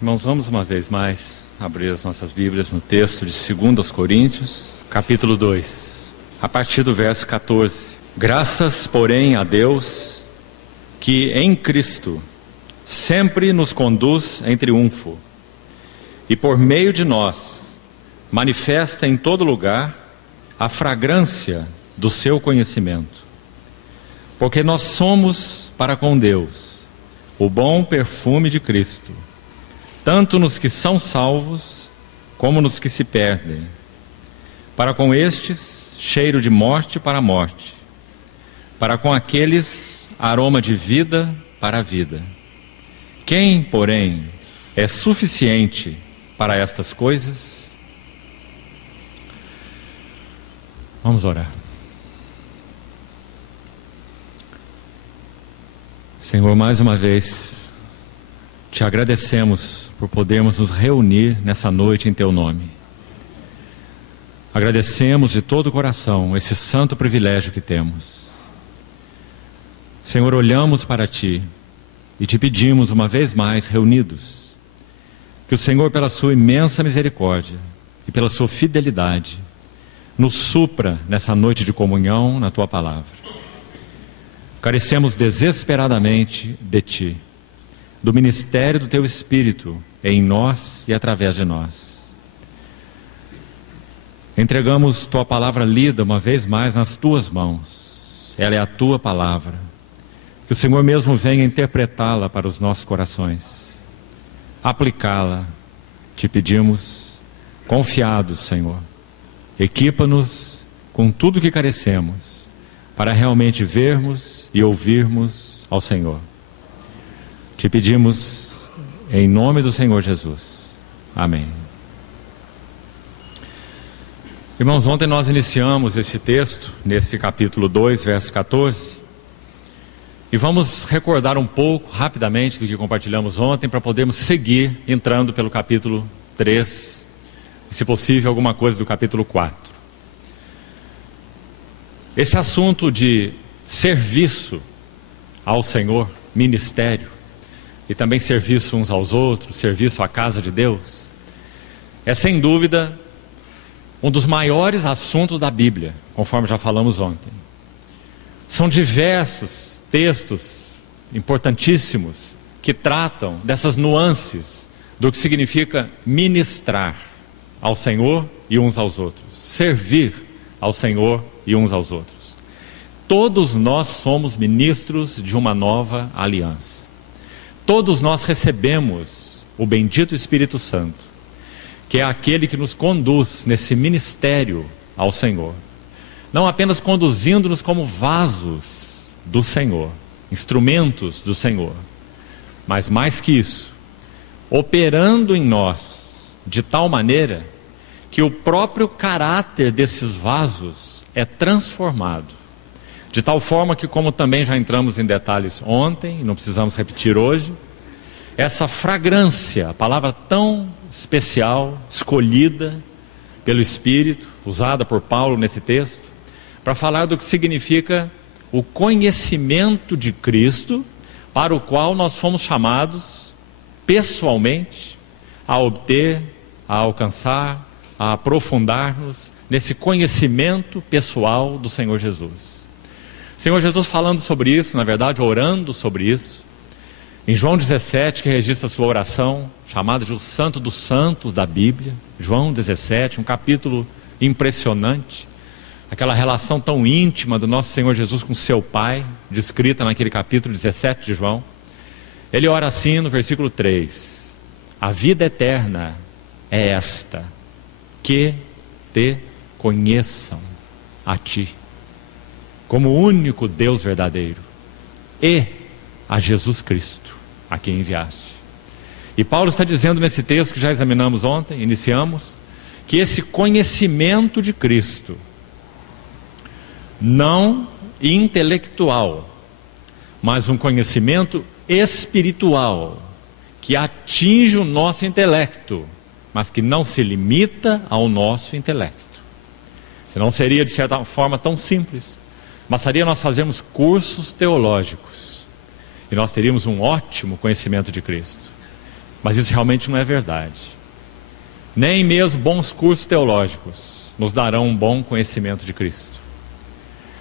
Irmãos, vamos uma vez mais abrir as nossas Bíblias no texto de 2 Coríntios, capítulo 2, a partir do verso 14. Graças, porém, a Deus, que em Cristo sempre nos conduz em triunfo, e por meio de nós manifesta em todo lugar a fragrância do seu conhecimento. Porque nós somos para com Deus o bom perfume de Cristo, tanto nos que são salvos, como nos que se perdem. Para com estes, cheiro de morte para a morte. Para com aqueles, aroma de vida para a vida. Quem, porém, é suficiente para estas coisas? Vamos orar. Senhor, mais uma vez, te agradecemos por podermos nos reunir nessa noite em Teu nome. Agradecemos de todo o coração esse santo privilégio que temos. Senhor, olhamos para Ti e Te pedimos uma vez mais, reunidos, que o Senhor, pela Sua imensa misericórdia e pela Sua fidelidade, nos supra nessa noite de comunhão na Tua palavra. Carecemos desesperadamente de Ti, do ministério do Teu Espírito em nós e através de nós. Entregamos Tua palavra lida uma vez mais nas Tuas mãos. Ela é a Tua palavra. Que o Senhor mesmo venha interpretá-la para os nossos corações, aplicá-la. Te pedimos, confiados, Senhor. Equipa-nos com tudo que carecemos, para realmente vermos e ouvirmos ao Senhor. Te pedimos em nome do Senhor Jesus. Amém. Irmãos, ontem nós iniciamos esse texto, nesse capítulo 2, verso 14. E vamos recordar um pouco, rapidamente, do que compartilhamos ontem, para podermos seguir entrando pelo capítulo 3, e, se possível, alguma coisa do capítulo 4. Esse assunto de serviço ao Senhor, ministério, e também serviço uns aos outros, serviço à casa de Deus, é sem dúvida um dos maiores assuntos da Bíblia, conforme já falamos ontem. São diversos textos importantíssimos que tratam dessas nuances do que significa ministrar ao Senhor e uns aos outros, servir ao Senhor e uns aos outros. Todos nós somos ministros de uma nova aliança. Todos nós recebemos o bendito Espírito Santo, que é aquele que nos conduz nesse ministério ao Senhor. Não apenas conduzindo-nos como vasos do Senhor, instrumentos do Senhor, mas mais que isso, operando em nós de tal maneira que o próprio caráter desses vasos é transformado, de tal forma que, como também já entramos em detalhes ontem, e não precisamos repetir hoje, essa fragrância, a palavra tão especial, escolhida pelo Espírito, usada por Paulo nesse texto, para falar do que significa o conhecimento de Cristo, para o qual nós fomos chamados pessoalmente a obter, a alcançar, a aprofundar-nos nesse conhecimento pessoal do Senhor Jesus. Senhor Jesus falando sobre isso, na verdade orando sobre isso, em João 17, que registra a sua oração, chamada de o Santo dos Santos da Bíblia, João 17, um capítulo impressionante, aquela relação tão íntima do nosso Senhor Jesus com seu Pai, descrita naquele capítulo 17 de João. Ele ora assim no versículo 3, a vida eterna é esta, que te conheçam a Ti, como o único Deus verdadeiro, e a Jesus Cristo, a quem enviaste. E Paulo está dizendo nesse texto que já examinamos ontem, iniciamos, que esse conhecimento de Cristo, não intelectual, mas um conhecimento espiritual, que atinge o nosso intelecto, mas que não se limita ao nosso intelecto. Senão seria de certa forma tão simples. Bastaria nós fazermos cursos teológicos e nós teríamos um ótimo conhecimento de Cristo. Mas isso realmente não é verdade. Nem mesmo bons cursos teológicos nos darão um bom conhecimento de Cristo.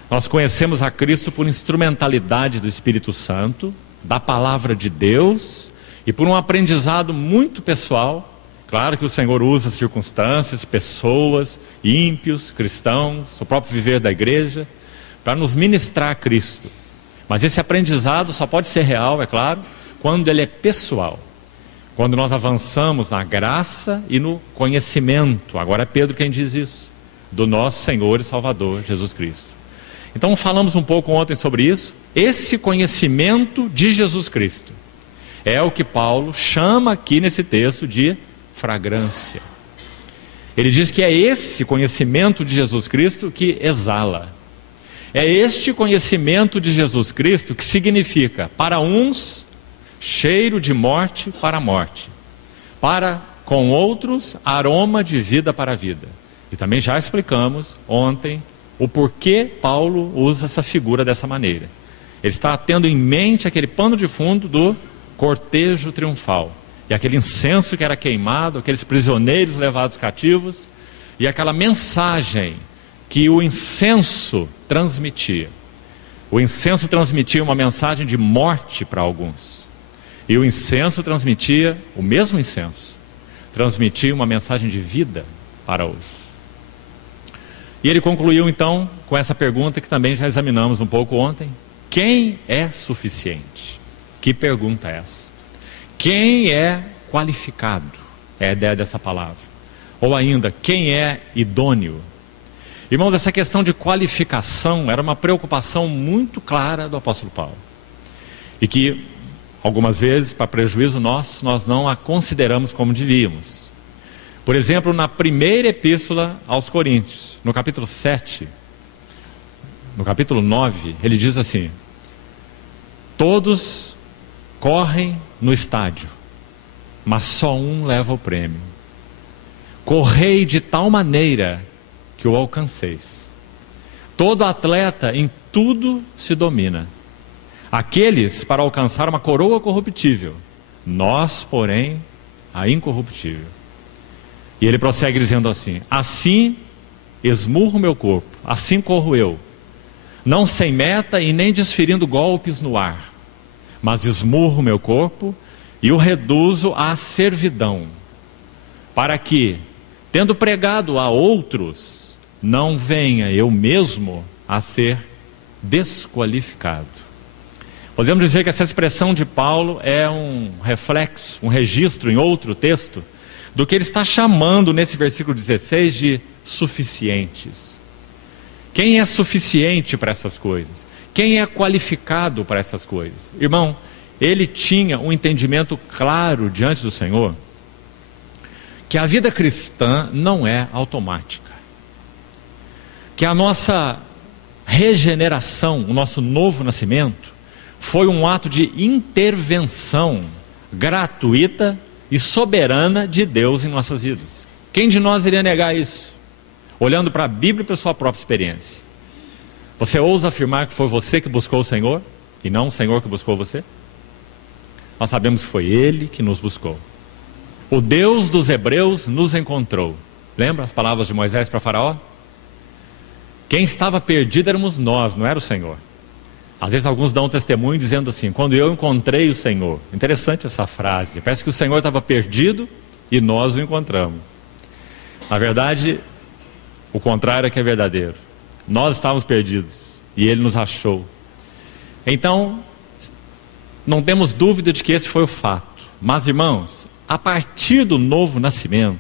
Nós conhecemos a Cristo por instrumentalidade do Espírito Santo, da palavra de Deus e por um aprendizado muito pessoal. Claro que o Senhor usa circunstâncias, pessoas, ímpios, cristãos, o próprio viver da igreja, para nos ministrar a Cristo. Mas esse aprendizado só pode ser real, é claro, quando ele é pessoal. Quando nós avançamos na graça e no conhecimento, agora é Pedro quem diz isso, do nosso Senhor e Salvador Jesus Cristo. Então falamos um pouco ontem sobre isso. Esse conhecimento de Jesus Cristo é o que Paulo chama aqui nesse texto de fragrância. Ele diz que é esse conhecimento de Jesus Cristo que exala. É este conhecimento de Jesus Cristo que significa, para uns, cheiro de morte para a morte, para com outros, aroma de vida para a vida. E também já explicamos ontem o porquê Paulo usa essa figura dessa maneira. Ele está tendo em mente aquele pano de fundo do cortejo triunfal, e aquele incenso que era queimado, aqueles prisioneiros levados cativos, e aquela mensagem que o incenso transmitia. O incenso transmitia uma mensagem de morte para alguns, e o incenso transmitia, o mesmo incenso, transmitia uma mensagem de vida para outros. E ele concluiu então com essa pergunta que também já examinamos um pouco ontem: quem é suficiente? Que pergunta é essa? Quem é qualificado? É a ideia dessa palavra. Ou ainda, quem é idôneo? Irmãos, essa questão de qualificação era uma preocupação muito clara do apóstolo Paulo, e que algumas vezes, para prejuízo nosso, nós não a consideramos como devíamos. Por exemplo, na primeira epístola aos Coríntios, no capítulo 7, no capítulo 9, ele diz assim: todos correm no estádio, mas só um leva o prêmio. Correi de tal maneira que o alcanceis. Todo atleta em tudo se domina. Aqueles para alcançar uma coroa corruptível, nós, porém, a incorruptível. E ele prossegue dizendo assim: assim esmurro meu corpo, assim corro eu, não sem meta e nem desferindo golpes no ar, mas esmurro meu corpo e o reduzo à servidão, para que, tendo pregado a outros, não venha eu mesmo a ser desqualificado. Podemos dizer que essa expressão de Paulo é um reflexo, um registro em outro texto, do que ele está chamando nesse versículo 16 de suficientes. Quem é suficiente para essas coisas? Quem é qualificado para essas coisas? Irmão, ele tinha um entendimento claro diante do Senhor, que a vida cristã não é automática, que a nossa regeneração, o nosso novo nascimento, foi um ato de intervenção gratuita e soberana de Deus em nossas vidas. Quem de nós iria negar isso? Olhando para a Bíblia e para a sua própria experiência. Você ousa afirmar que foi você que buscou o Senhor e não o Senhor que buscou você? Nós sabemos que foi Ele que nos buscou. O Deus dos Hebreus nos encontrou. Lembra as palavras de Moisés para Faraó? Quem estava perdido éramos nós, não era o Senhor. Às vezes alguns dão um testemunho dizendo assim: quando eu encontrei o Senhor. Interessante essa frase. Parece que o Senhor estava perdido e nós o encontramos. Na verdade, o contrário é que é verdadeiro. Nós estávamos perdidos e Ele nos achou. Então, não temos dúvida de que esse foi o fato. Mas, irmãos, a partir do novo nascimento,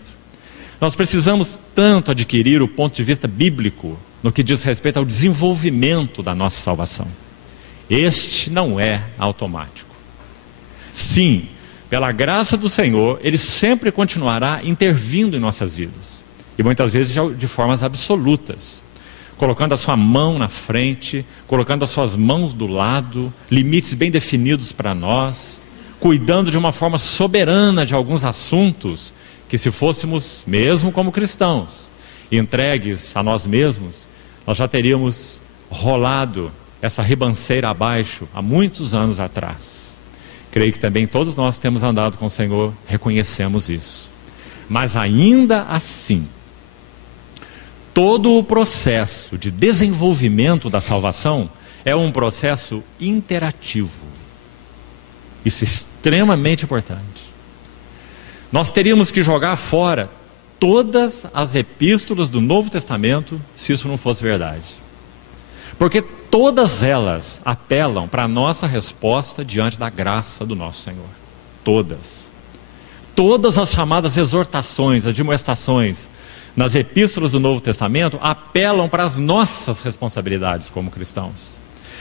nós precisamos tanto adquirir o ponto de vista bíblico no que diz respeito ao desenvolvimento da nossa salvação. Este não é automático. Sim, pela graça do Senhor, Ele sempre continuará intervindo em nossas vidas. E muitas vezes de formas absolutas. Colocando a sua mão na frente, colocando as suas mãos do lado, limites bem definidos para nós, cuidando de uma forma soberana de alguns assuntos que, se fôssemos, mesmo como cristãos, entregues a nós mesmos, nós já teríamos rolado essa ribanceira abaixo há muitos anos atrás. Creio que também todos nós temos andado com o Senhor, reconhecemos isso. Mas ainda assim, todo o processo de desenvolvimento da salvação é um processo interativo. Isso é extremamente importante. Nós teríamos que jogar fora todas as epístolas do Novo Testamento se isso não fosse verdade. Porque todas elas apelam para a nossa resposta diante da graça do nosso Senhor. Todas. Todas as chamadas exortações, admoestações nas epístolas do Novo Testamento apelam para as nossas responsabilidades como cristãos,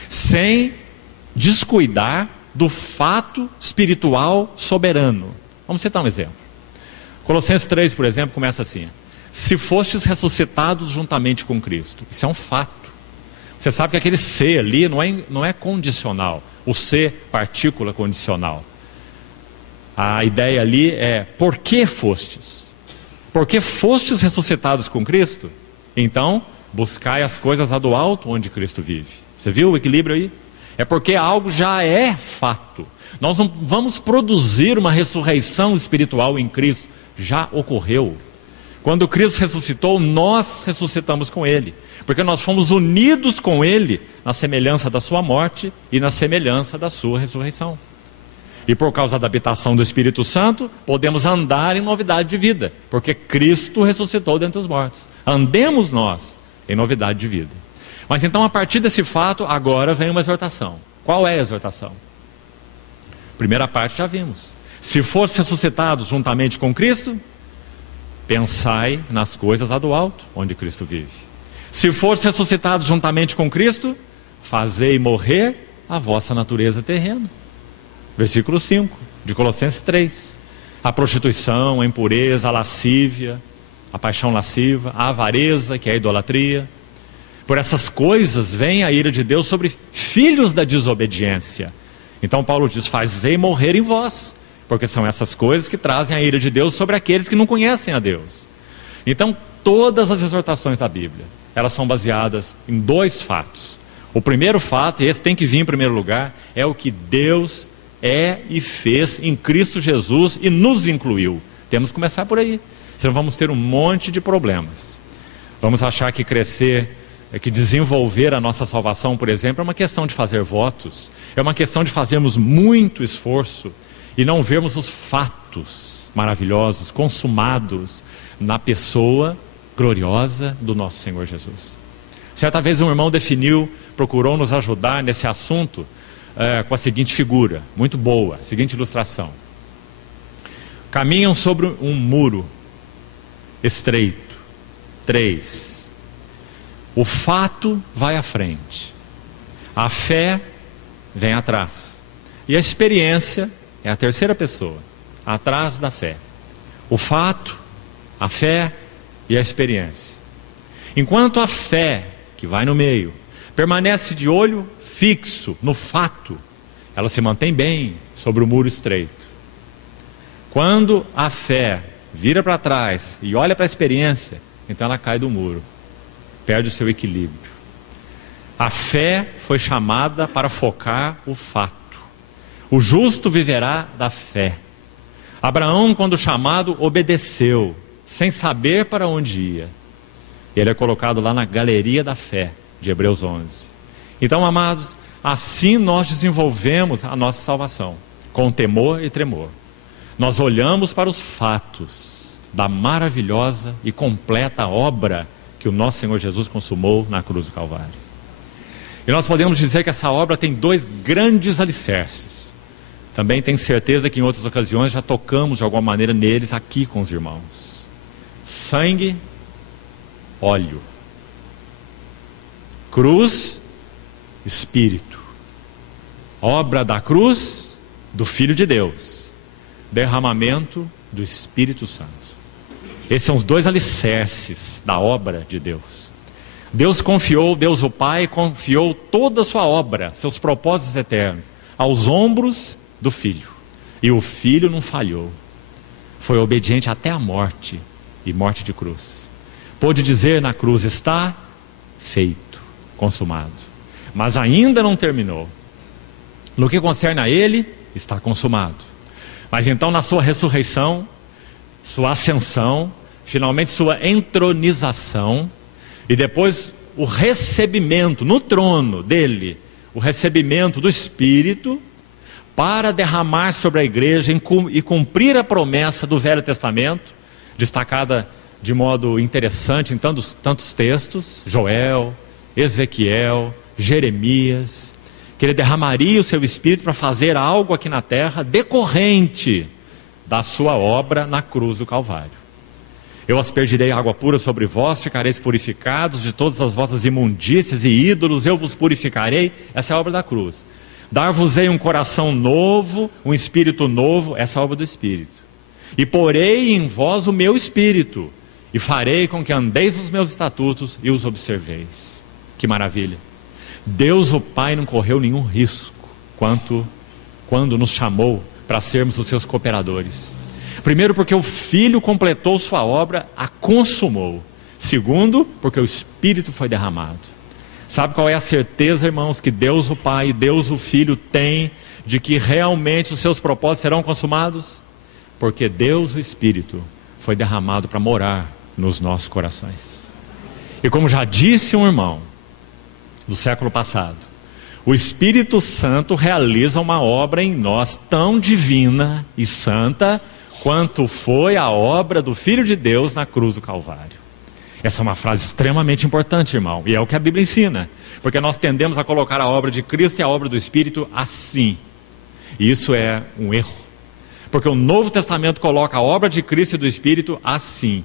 sem descuidar do fato espiritual soberano. Vamos citar um exemplo. Colossenses 3, por exemplo, começa assim: se fostes ressuscitados juntamente com Cristo. Isso é um fato. Você sabe que aquele ser ali não é condicional. O ser, partícula condicional. A ideia ali é: por que fostes? Porque fostes ressuscitados com Cristo? Então, buscai as coisas lá do alto onde Cristo vive. Você viu o equilíbrio aí? É porque algo já é fato. Nós não vamos produzir uma ressurreição espiritual em Cristo. Já ocorreu. Quando Cristo ressuscitou, nós ressuscitamos com Ele. Porque nós fomos unidos com Ele na semelhança da sua morte e na semelhança da sua ressurreição. E por causa da habitação do Espírito Santo, podemos andar em novidade de vida. Porque Cristo ressuscitou dentre os mortos. Andemos nós em novidade de vida. Mas então, a partir desse fato, agora vem uma exortação. Qual é a exortação? Primeira parte já vimos. Se fosse ressuscitados juntamente com Cristo, pensai nas coisas lá do alto, onde Cristo vive. Se fosse ressuscitados juntamente com Cristo, fazei morrer a vossa natureza terrena. Versículo 5 de Colossenses 3. A prostituição, a impureza, a lascívia, a paixão lasciva, a avareza, que é a idolatria. Por essas coisas vem a ira de Deus sobre filhos da desobediência. Então Paulo diz: fazei morrer em vós, porque são essas coisas que trazem a ira de Deus sobre aqueles que não conhecem a Deus. Então todas as exortações da Bíblia, elas são baseadas em dois fatos. O primeiro fato, e esse tem que vir em primeiro lugar, é o que Deus é e fez em Cristo Jesus e nos incluiu. Temos que começar por aí, senão vamos ter um monte de problemas. Vamos achar que crescer, que desenvolver a nossa salvação, por exemplo, é uma questão de fazer votos, é uma questão de fazermos muito esforço e não vermos os fatos maravilhosos, consumados na pessoa gloriosa do nosso Senhor Jesus. Certa vez um irmão procurou nos ajudar nesse assunto com a seguinte figura, muito boa, seguinte ilustração. Caminham sobre um muro estreito, 3. O fato vai à frente, a fé vem atrás, e a experiência é a terceira pessoa, atrás da fé. O fato, a fé e a experiência. Enquanto a fé, que vai no meio, permanece de olho fixo no fato, ela se mantém bem sobre o muro estreito. Quando a fé vira para trás e olha para a experiência, então ela cai do muro, perde o seu equilíbrio. A fé foi chamada para focar o fato. O justo viverá da fé. Abraão, quando chamado, obedeceu, sem saber para onde ia. Ele é colocado lá na galeria da fé de Hebreus 11. Então, amados, assim nós desenvolvemos a nossa salvação, com temor e tremor. Nós olhamos para os fatos da maravilhosa e completa obra que o nosso Senhor Jesus consumou na cruz do Calvário. E nós podemos dizer que essa obra tem dois grandes alicerces. Também tenho certeza que em outras ocasiões já tocamos de alguma maneira neles aqui com os irmãos. Sangue, óleo. Cruz, Espírito. Obra da cruz do Filho de Deus. Derramamento do Espírito Santo. Esses são os dois alicerces da obra de Deus. Deus o Pai confiou toda a sua obra, seus propósitos eternos, aos ombros do Filho. E o Filho não falhou. Foi obediente até a morte, e morte de cruz. Pôde dizer na cruz: está feito, consumado. Mas ainda não terminou. No que concerne a Ele, está consumado. Mas então na sua ressurreição, sua ascensão, finalmente sua entronização, e depois o recebimento no trono dele, o recebimento do Espírito, para derramar sobre a igreja e cumprir a promessa do Velho Testamento, destacada de modo interessante em tantos textos, Joel, Ezequiel, Jeremias, que ele derramaria o seu Espírito para fazer algo aqui na terra decorrente da sua obra na cruz do Calvário. Eu aspergirei água pura sobre vós, ficareis purificados de todas as vossas imundícias e ídolos, eu vos purificarei. Essa é a obra da cruz. Dar-vos-ei um coração novo, um espírito novo, essa é a obra do Espírito. E porei em vós o meu Espírito, e farei com que andeis nos meus estatutos e os observeis. Que maravilha! Deus o Pai não correu nenhum risco quando nos chamou para sermos os seus cooperadores. Primeiro, porque o Filho completou sua obra, a consumou. Segundo, porque o Espírito foi derramado. Sabe qual é a certeza, irmãos, que Deus o Pai e Deus o Filho têm de que realmente os seus propósitos serão consumados? Porque Deus o Espírito foi derramado para morar nos nossos corações. E como já disse um irmão do século passado, o Espírito Santo realiza uma obra em nós tão divina e santa quanto foi a obra do Filho de Deus na cruz do Calvário. Essa é uma frase extremamente importante, irmão, e é o que a Bíblia ensina, porque nós tendemos a colocar a obra de Cristo e a obra do Espírito assim, e isso é um erro, porque o Novo Testamento coloca a obra de Cristo e do Espírito assim.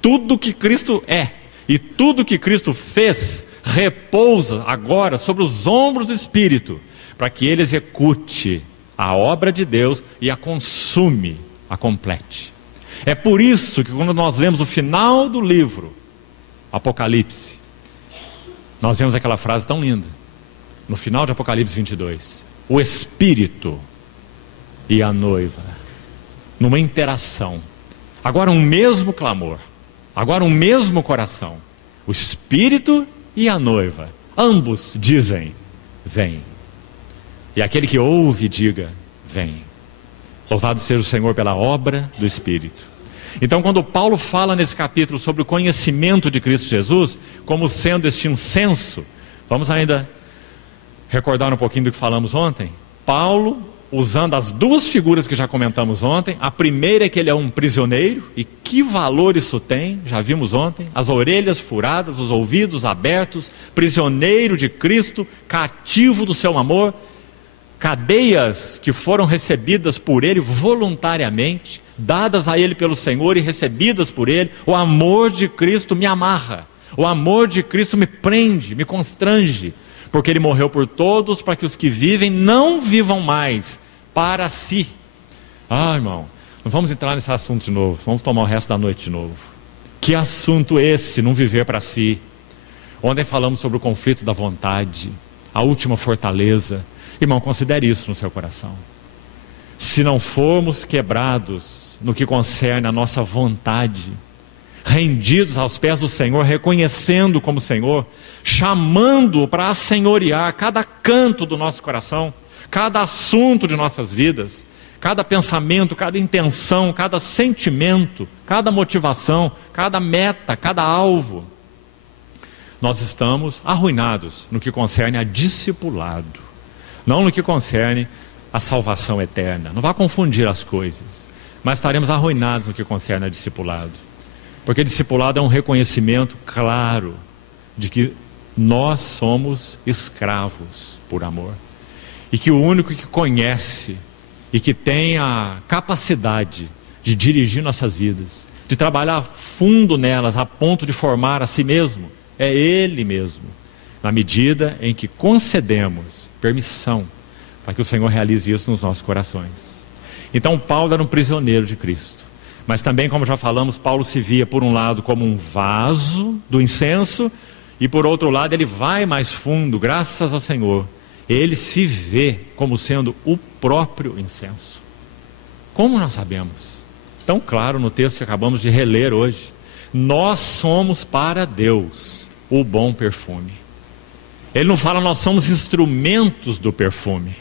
Tudo que Cristo é e tudo que Cristo fez repousa agora sobre os ombros do Espírito, para que ele execute a obra de Deus e a consume, a complete. É por isso que quando nós lemos o final do livro Apocalipse, nós vemos aquela frase tão linda, no final de Apocalipse 22, o Espírito e a noiva, numa interação, agora um mesmo clamor, agora um mesmo coração, o Espírito e a noiva, ambos dizem, vem. E aquele que ouve diga, vem. Louvado seja o Senhor pela obra do Espírito. Então, quando Paulo fala nesse capítulo sobre o conhecimento de Cristo Jesus, como sendo este incenso, vamos ainda recordar um pouquinho do que falamos ontem. Paulo, usando as duas figuras que já comentamos ontem, a primeira é que ele é um prisioneiro, e que valor isso tem, já vimos ontem, as orelhas furadas, os ouvidos abertos, prisioneiro de Cristo, cativo do seu amor, cadeias que foram recebidas por ele voluntariamente, dadas a ele pelo Senhor e recebidas por ele. O amor de Cristo me amarra, o amor de Cristo me prende, me constrange, porque ele morreu por todos, para que os que vivem não vivam mais para si. Irmão, não vamos entrar nesse assunto de novo, vamos tomar o resto da noite de novo. Que assunto esse, não viver para si? Ontem falamos sobre o conflito da vontade, a última fortaleza. Irmão, considere isso no seu coração. Se não formos quebrados no que concerne a nossa vontade, rendidos aos pés do Senhor, reconhecendo como Senhor, chamando-o para assenhorear cada canto do nosso coração, cada assunto de nossas vidas, cada pensamento, cada intenção, cada sentimento, cada motivação, cada meta, cada alvo, nós estamos arruinados no que concerne a discipulado, não no que concerne a salvação eterna. Não vá confundir as coisas, mas estaremos arruinados no que concerne a discipulado, porque discipulado é um reconhecimento claro de que nós somos escravos por amor, e que o único que conhece e que tem a capacidade de dirigir nossas vidas, de trabalhar fundo nelas a ponto de formar a si mesmo, é Ele mesmo, na medida em que concedemos permissão para que o Senhor realize isso nos nossos corações. Então Paulo era um prisioneiro de Cristo, mas também, como já falamos, Paulo se via por um lado como um vaso do incenso, e por outro lado ele vai mais fundo, graças ao Senhor, ele se vê como sendo o próprio incenso. Como nós sabemos? Tão claro no texto que acabamos de reler hoje. Nós somos para Deus o bom perfume. Ele não fala nós somos instrumentos do perfume.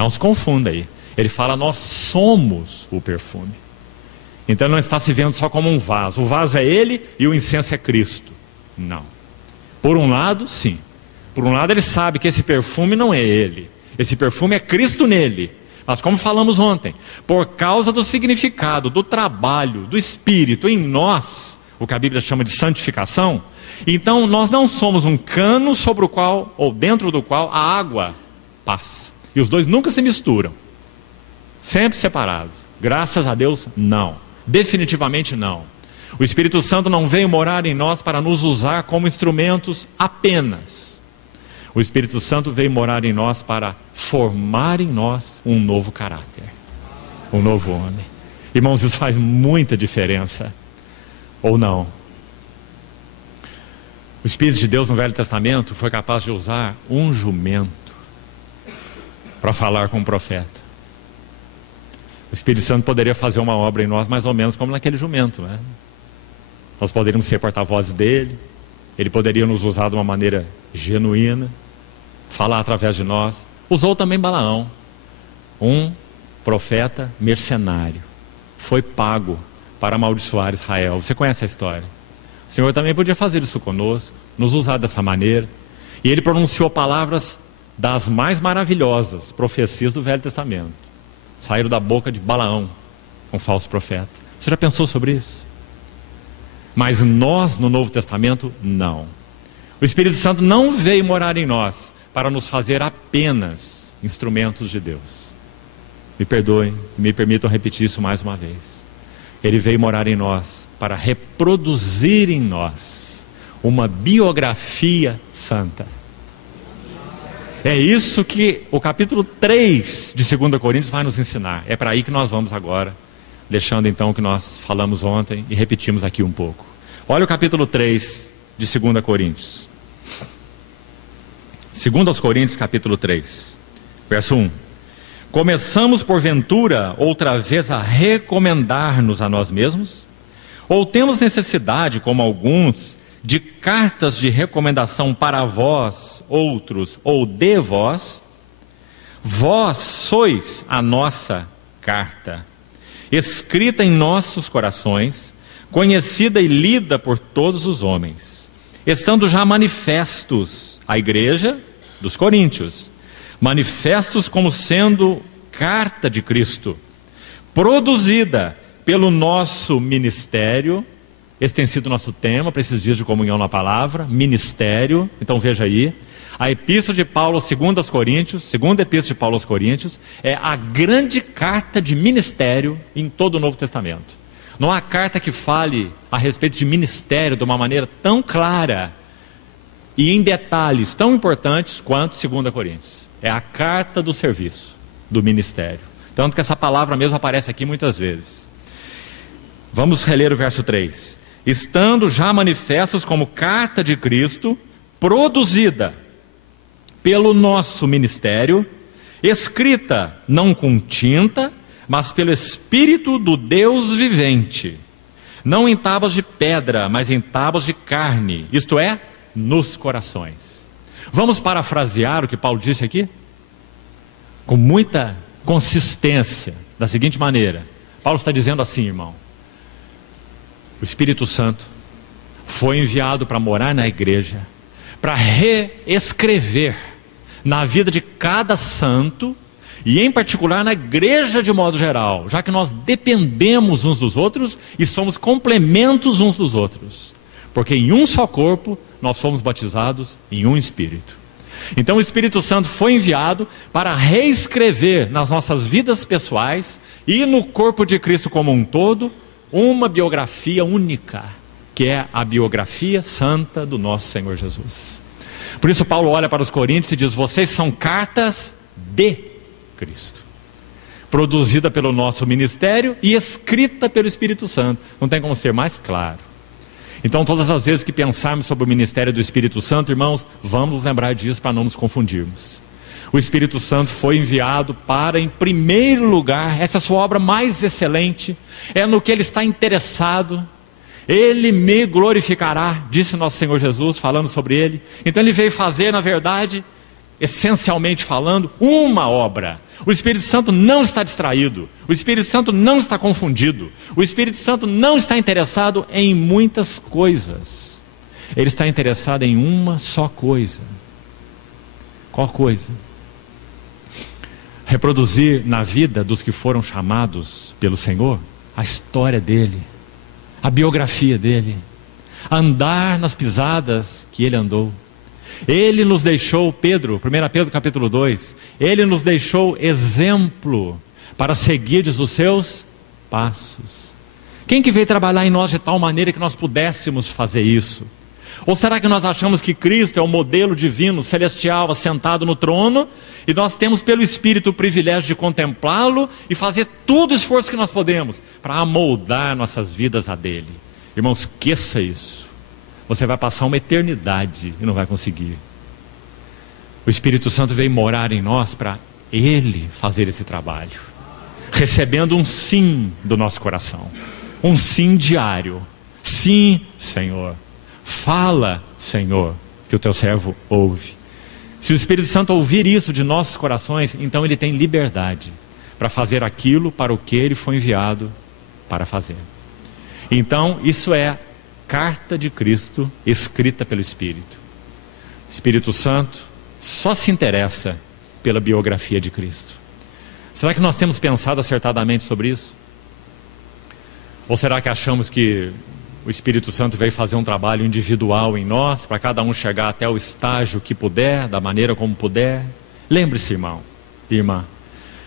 Não se confunda aí. Ele fala, nós somos o perfume. Então ele não está se vendo só como um vaso. O vaso é ele e o incenso é Cristo. Não. Por um lado, sim. Por um lado ele sabe que esse perfume não é ele. Esse perfume é Cristo nele. Mas como falamos ontem, por causa do significado, do trabalho, do Espírito em nós, o que a Bíblia chama de santificação, então nós não somos um cano sobre o qual, ou dentro do qual, a água passa. E os dois nunca se misturam. Sempre separados. Graças a Deus, não. Definitivamente não. O Espírito Santo não veio morar em nós para nos usar como instrumentos apenas. O Espírito Santo veio morar em nós para formar em nós um novo caráter. Um novo homem. Irmãos, isso faz muita diferença. Ou não? O Espírito de Deus no Velho Testamento foi capaz de usar um jumento para falar com o profeta. O Espírito Santo poderia fazer uma obra em nós mais ou menos como naquele jumento, né? Nós poderíamos ser porta-vozes dele. Ele poderia nos usar de uma maneira genuína, falar através de nós. Usou também Balaão, um profeta mercenário. Foi pago para amaldiçoar Israel. Você conhece a história? O Senhor também podia fazer isso conosco, nos usar dessa maneira. E ele pronunciou palavras das mais maravilhosas profecias do Velho Testamento. Saíram da boca de Balaão, um falso profeta. Você já pensou sobre isso? Mas nós, no Novo Testamento, não. O Espírito Santo não veio morar em nós para nos fazer apenas instrumentos de Deus. Me perdoem, me permitam repetir isso mais uma vez. Ele veio morar em nós para reproduzir em nós uma biografia santa. É isso que o capítulo 3 de 2 Coríntios vai nos ensinar. É para aí que nós vamos agora, deixando então o que nós falamos ontem e repetimos aqui um pouco. Olha o capítulo 3 de 2 Coríntios. 2 Coríntios capítulo 3, verso 1. Começamos porventura outra vez a recomendar-nos a nós mesmos? Ou temos necessidade, como alguns, de cartas de recomendação para vós, outros, ou de vós? Vós sois a nossa carta, escrita em nossos corações, conhecida e lida por todos os homens, estando já manifestos à igreja dos Coríntios, manifestos como sendo carta de Cristo, produzida pelo nosso ministério. Esse tem sido o nosso tema para esses dias de comunhão na palavra, ministério. Então veja aí, a epístola de Paulo, 2 Coríntios, segunda epístola de Paulo aos Coríntios, é a grande carta de ministério em todo o Novo Testamento. Não há carta que fale a respeito de ministério de uma maneira tão clara e em detalhes tão importantes quanto 2 Coríntios. É a carta do serviço, do ministério. Tanto que essa palavra mesmo aparece aqui muitas vezes. Vamos reler o verso 3. Estando já manifestos como carta de Cristo, produzida pelo nosso ministério, escrita não com tinta, mas pelo Espírito do Deus vivente, não em tábuas de pedra, mas em tábuas de carne, isto é, nos corações. Vamos parafrasear o que Paulo disse aqui? Com muita consistência, da seguinte maneira. Paulo está dizendo assim, irmão: o Espírito Santo foi enviado para morar na igreja, para reescrever na vida de cada santo, e em particular na igreja de modo geral, já que nós dependemos uns dos outros e somos complementos uns dos outros, porque em um só corpo nós somos batizados em um Espírito. Então o Espírito Santo foi enviado para reescrever nas nossas vidas pessoais e no corpo de Cristo como um todo, uma biografia única, que é a biografia santa do nosso Senhor Jesus. Por isso Paulo olha para os Coríntios e diz: vocês são cartas de Cristo, produzida pelo nosso ministério e escrita pelo Espírito Santo. Não tem como ser mais claro. Então todas as vezes que pensarmos sobre o ministério do Espírito Santo, irmãos, vamos nos lembrar disso para não nos confundirmos. O Espírito Santo foi enviado para, em primeiro lugar, essa é a sua obra mais excelente, é no que Ele está interessado. Ele me glorificará, disse nosso Senhor Jesus, falando sobre Ele. Então Ele veio fazer, na verdade, essencialmente falando, uma obra. O Espírito Santo não está distraído, o Espírito Santo não está confundido, o Espírito Santo não está interessado em muitas coisas. Ele está interessado em uma só coisa. Qual coisa? Reproduzir na vida dos que foram chamados pelo Senhor a história dele, a biografia dele, andar nas pisadas que ele andou. Ele nos deixou, 1 Pedro capítulo 2, ele nos deixou exemplo para seguirdes os seus passos. Quem que veio trabalhar em nós de tal maneira que nós pudéssemos fazer isso? Ou será que nós achamos que Cristo é o modelo divino, celestial, assentado no trono, e nós temos pelo Espírito o privilégio de contemplá-lo e fazer todo o esforço que nós podemos para amoldar nossas vidas a dele? Irmão, esqueça isso. Você vai passar uma eternidade e não vai conseguir. O Espírito Santo veio morar em nós para ele fazer esse trabalho, recebendo um sim do nosso coração, um sim diário. Sim, Senhor. Fala, Senhor, que o teu servo ouve. Se o Espírito Santo ouvir isso de nossos corações, então ele tem liberdade para fazer aquilo para o que ele foi enviado para fazer. Então, isso é carta de Cristo escrita pelo Espírito. O Espírito Santo só se interessa pela biografia de Cristo. Será que nós temos pensado acertadamente sobre isso? Ou será que achamos que o Espírito Santo veio fazer um trabalho individual em nós, para cada um chegar até o estágio que puder, da maneira como puder? Lembre-se, irmão e irmã,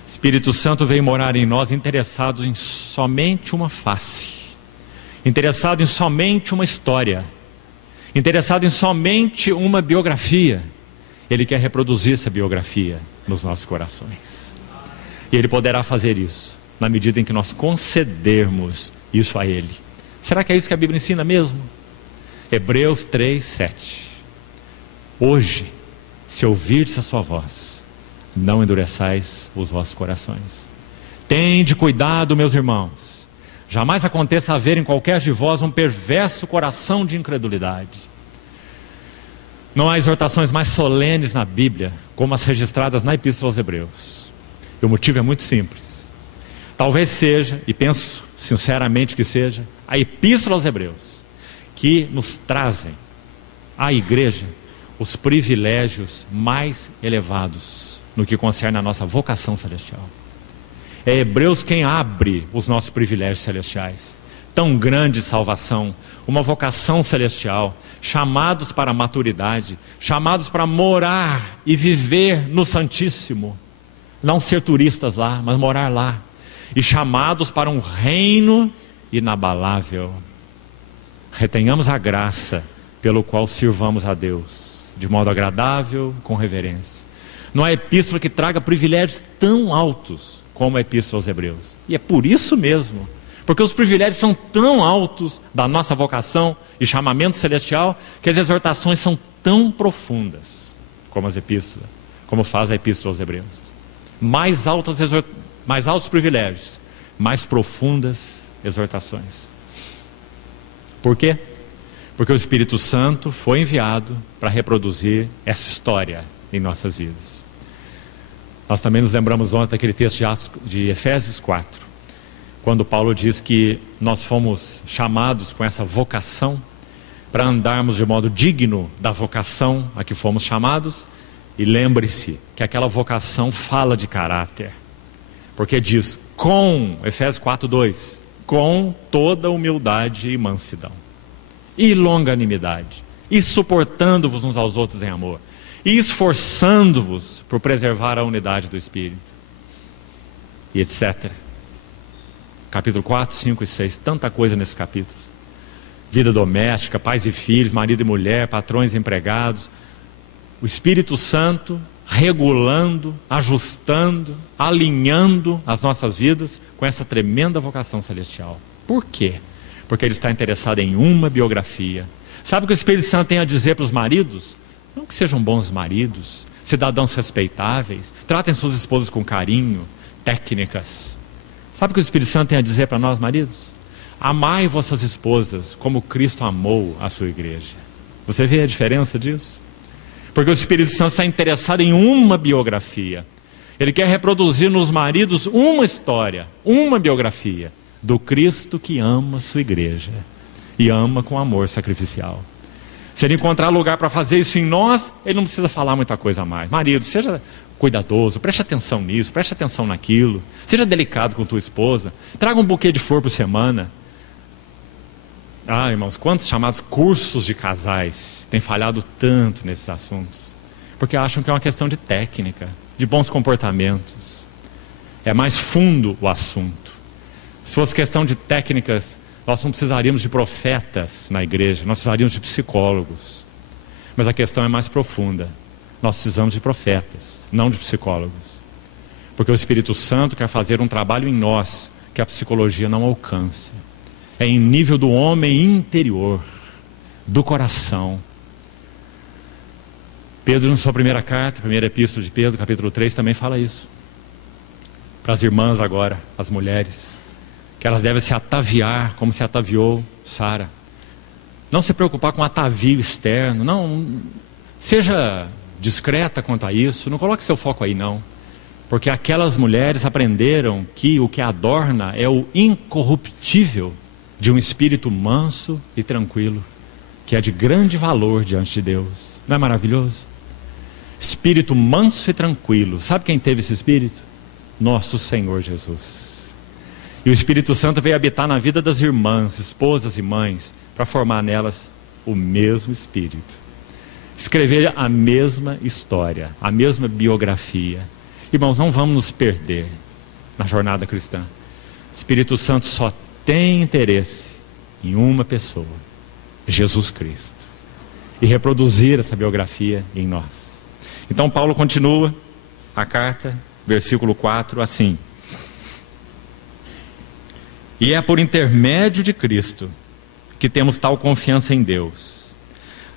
o Espírito Santo veio morar em nós interessado em somente uma face, interessado em somente uma história, interessado em somente uma biografia. Ele quer reproduzir essa biografia nos nossos corações. E ele poderá fazer isso na medida em que nós concedermos isso a ele. Será que é isso que a Bíblia ensina mesmo? Hebreus 3:7. Hoje, se ouvirdes a sua voz, não endureçais os vossos corações. Tende cuidado, meus irmãos. Jamais aconteça haver em qualquer de vós um perverso coração de incredulidade. Não há exortações mais solenes na Bíblia como as registradas na Epístola aos Hebreus. E o motivo é muito simples. Talvez seja, e penso sinceramente que seja, a Epístola aos Hebreus que nos trazem à igreja os privilégios mais elevados no que concerne a nossa vocação celestial. É Hebreus quem abre os nossos privilégios celestiais. Tão grande salvação, uma vocação celestial, chamados para a maturidade, chamados para morar e viver no Santíssimo, não ser turistas lá, mas morar lá, e chamados para um reino inabalável. Retenhamos a graça pelo qual sirvamos a Deus de modo agradável, com reverência. Não há epístola que traga privilégios tão altos como a Epístola aos Hebreus. E é por isso mesmo, porque os privilégios são tão altos da nossa vocação e chamamento celestial, que as exortações são tão profundas como as epístolas, como faz a Epístola aos Hebreus. Mais altos privilégios, mais profundas exortações. Por quê? Porque o Espírito Santo foi enviado para reproduzir essa história em nossas vidas. Nós também nos lembramos ontem daquele texto de Efésios 4, quando Paulo diz que nós fomos chamados com essa vocação para andarmos de modo digno da vocação a que fomos chamados. E lembre-se que aquela vocação fala de caráter, porque diz Efésios 4:2, com toda humildade e mansidão, e longanimidade, e suportando-vos uns aos outros em amor, e esforçando-vos por preservar a unidade do Espírito, e etc. Capítulo 4, 5 e 6, tanta coisa nesse capítulo. Vida doméstica, pais e filhos, marido e mulher, patrões e empregados. O Espírito Santo regulando, ajustando, alinhando as nossas vidas com essa tremenda vocação celestial. Por quê? Porque ele está interessado em uma biografia. Sabe o que o Espírito Santo tem a dizer para os maridos? Não que sejam bons maridos, cidadãos respeitáveis, tratem suas esposas com carinho, técnicas. Sabe o que o Espírito Santo tem a dizer para nós, maridos? Amai vossas esposas como Cristo amou a sua igreja. Você vê a diferença disso? Porque o Espírito Santo está interessado em uma biografia. Ele quer reproduzir nos maridos uma história, uma biografia do Cristo que ama a sua igreja e ama com amor sacrificial. Se ele encontrar lugar para fazer isso em nós, ele não precisa falar muita coisa a mais. Marido, seja cuidadoso, preste atenção nisso, preste atenção naquilo, seja delicado com tua esposa, traga um buquê de flor por semana. Ah, irmãos, quantos chamados cursos de casais têm falhado tanto nesses assuntos? Porque acham que é uma questão de técnica, de bons comportamentos. É mais fundo o assunto. Se fosse questão de técnicas, nós não precisaríamos de profetas na igreja, nós precisaríamos de psicólogos. Mas a questão é mais profunda. Nós precisamos de profetas, não de psicólogos. Porque o Espírito Santo quer fazer um trabalho em nós que a psicologia não alcança. É em nível do homem interior, do coração. Pedro, na sua primeira carta, primeira epístola de Pedro, capítulo 3, também fala isso. Para as irmãs agora, as mulheres, que elas devem se ataviar como se ataviou Sara. Não se preocupar com o atavio externo, não. Seja discreta quanto a isso, não coloque seu foco aí não. Porque aquelas mulheres aprenderam que o que adorna é o incorruptível de um espírito manso e tranquilo, que é de grande valor diante de Deus. Não é maravilhoso? Espírito manso e tranquilo. Sabe quem teve esse espírito? Nosso Senhor Jesus. E o Espírito Santo veio habitar na vida das irmãs, esposas e mães, para formar nelas o mesmo espírito. Escrever a mesma história, a mesma biografia. Irmãos, não vamos nos perder na jornada cristã. O Espírito Santo só tem interesse em uma pessoa, Jesus Cristo, e reproduzir essa biografia em nós. Então Paulo continua a carta, versículo 4, assim: e é por intermédio de Cristo que temos tal confiança em Deus,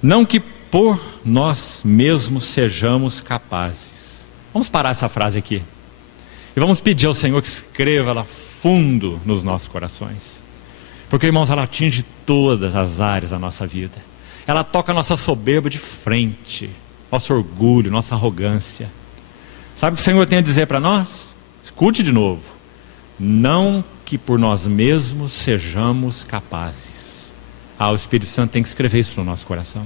não que por nós mesmos sejamos capazes. Vamos parar essa frase aqui e vamos pedir ao Senhor que escreva ela fundo nos nossos corações. Porque, irmãos, ela atinge todas as áreas da nossa vida. Ela toca a nossa soberba de frente, nosso orgulho, nossa arrogância. Sabe o que o Senhor tem a dizer para nós? Escute de novo: não que por nós mesmos sejamos capazes. O Espírito Santo tem que escrever isso no nosso coração.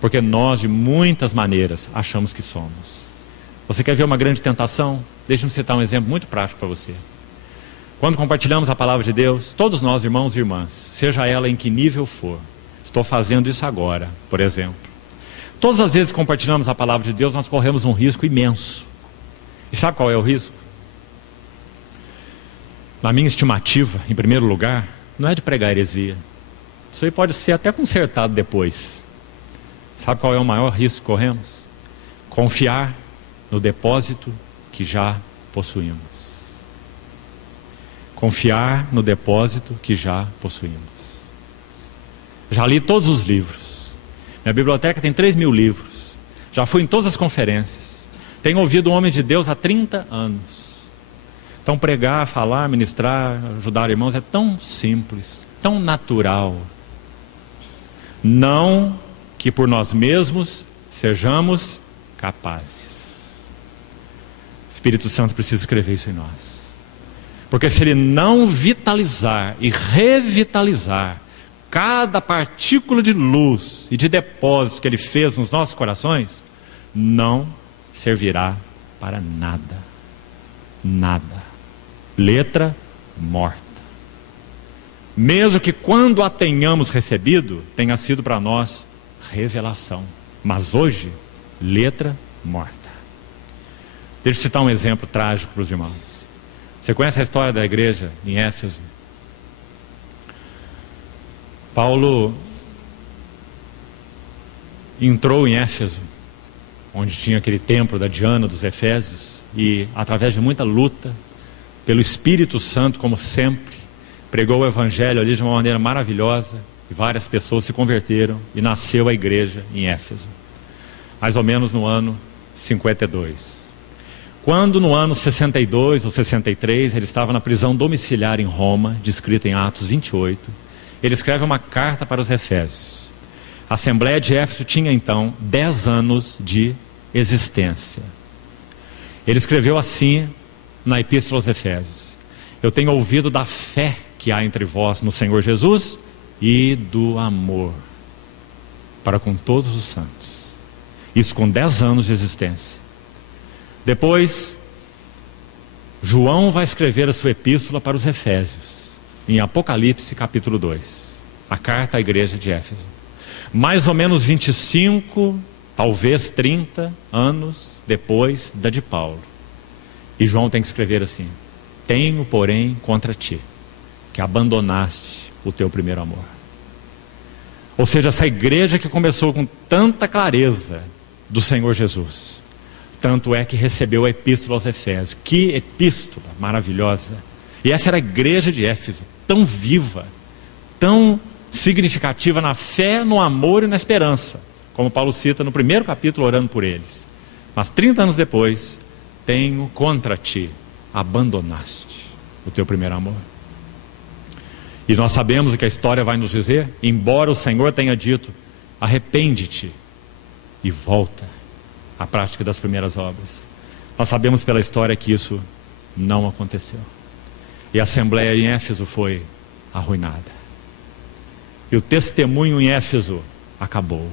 Porque nós, de muitas maneiras, achamos que somos. Você quer ver uma grande tentação? Deixe-me citar um exemplo muito prático para você. Quando compartilhamos a palavra de Deus, todos nós, irmãos e irmãs, seja ela em que nível for, estou fazendo isso agora, por exemplo. Todas as vezes que compartilhamos a palavra de Deus, nós corremos um risco imenso. E sabe qual é o risco? Na minha estimativa, em primeiro lugar, não é de pregar heresia. Isso aí pode ser até consertado depois. Sabe qual é o maior risco que corremos? Confiar no depósito que já possuímos. Confiar no depósito que já possuímos. Já li todos os livros. Minha biblioteca tem 3.000 livros. Já fui em todas as conferências. Tenho ouvido o homem de Deus há 30 anos. Então pregar, falar, ministrar, ajudar irmãos é tão simples, tão natural. Não que por nós mesmos sejamos capazes. O Espírito Santo precisa escrever isso em nós. Porque se ele não vitalizar e revitalizar cada partícula de luz e de depósito que ele fez nos nossos corações, não servirá para nada. Nada. Letra morta. Mesmo que quando a tenhamos recebido, tenha sido para nós revelação. Mas hoje, letra morta. Deixa eu citar um exemplo trágico para os irmãos. Você conhece a história da igreja em Éfeso? Paulo entrou em Éfeso, onde tinha aquele templo da Diana dos Efésios, e através de muita luta, pelo Espírito Santo, como sempre, pregou o Evangelho ali de uma maneira maravilhosa, e várias pessoas se converteram, e nasceu a igreja em Éfeso, mais ou menos no ano 52. Quando no ano 62 ou 63, ele estava na prisão domiciliar em Roma, descrita em Atos 28, ele escreve uma carta para os Efésios. A Assembleia de Éfeso tinha então 10 anos de existência. Ele escreveu assim na Epístola aos Efésios: eu tenho ouvido da fé que há entre vós no Senhor Jesus e do amor para com todos os santos. Isso com 10 anos de existência. Depois, João vai escrever a sua epístola para os Efésios, em Apocalipse capítulo 2, a carta à igreja de Éfeso. Mais ou menos 25, talvez 30 anos depois da de Paulo. E João tem que escrever assim: tenho, porém, contra ti, que abandonaste o teu primeiro amor. Ou seja, essa igreja que começou com tanta clareza do Senhor Jesus, tanto é que recebeu a epístola aos Efésios. Que epístola maravilhosa! E essa era a igreja de Éfeso, tão viva, tão significativa na fé, no amor e na esperança, como Paulo cita no primeiro capítulo, orando por eles. Mas 30 anos depois: tenho contra ti, abandonaste o teu primeiro amor. E nós sabemos o que a história vai nos dizer. Embora o Senhor tenha dito: arrepende-te e volta à prática das primeiras obras, nós sabemos pela história que isso não aconteceu. E a Assembleia em Éfeso foi arruinada. E o testemunho em Éfeso acabou.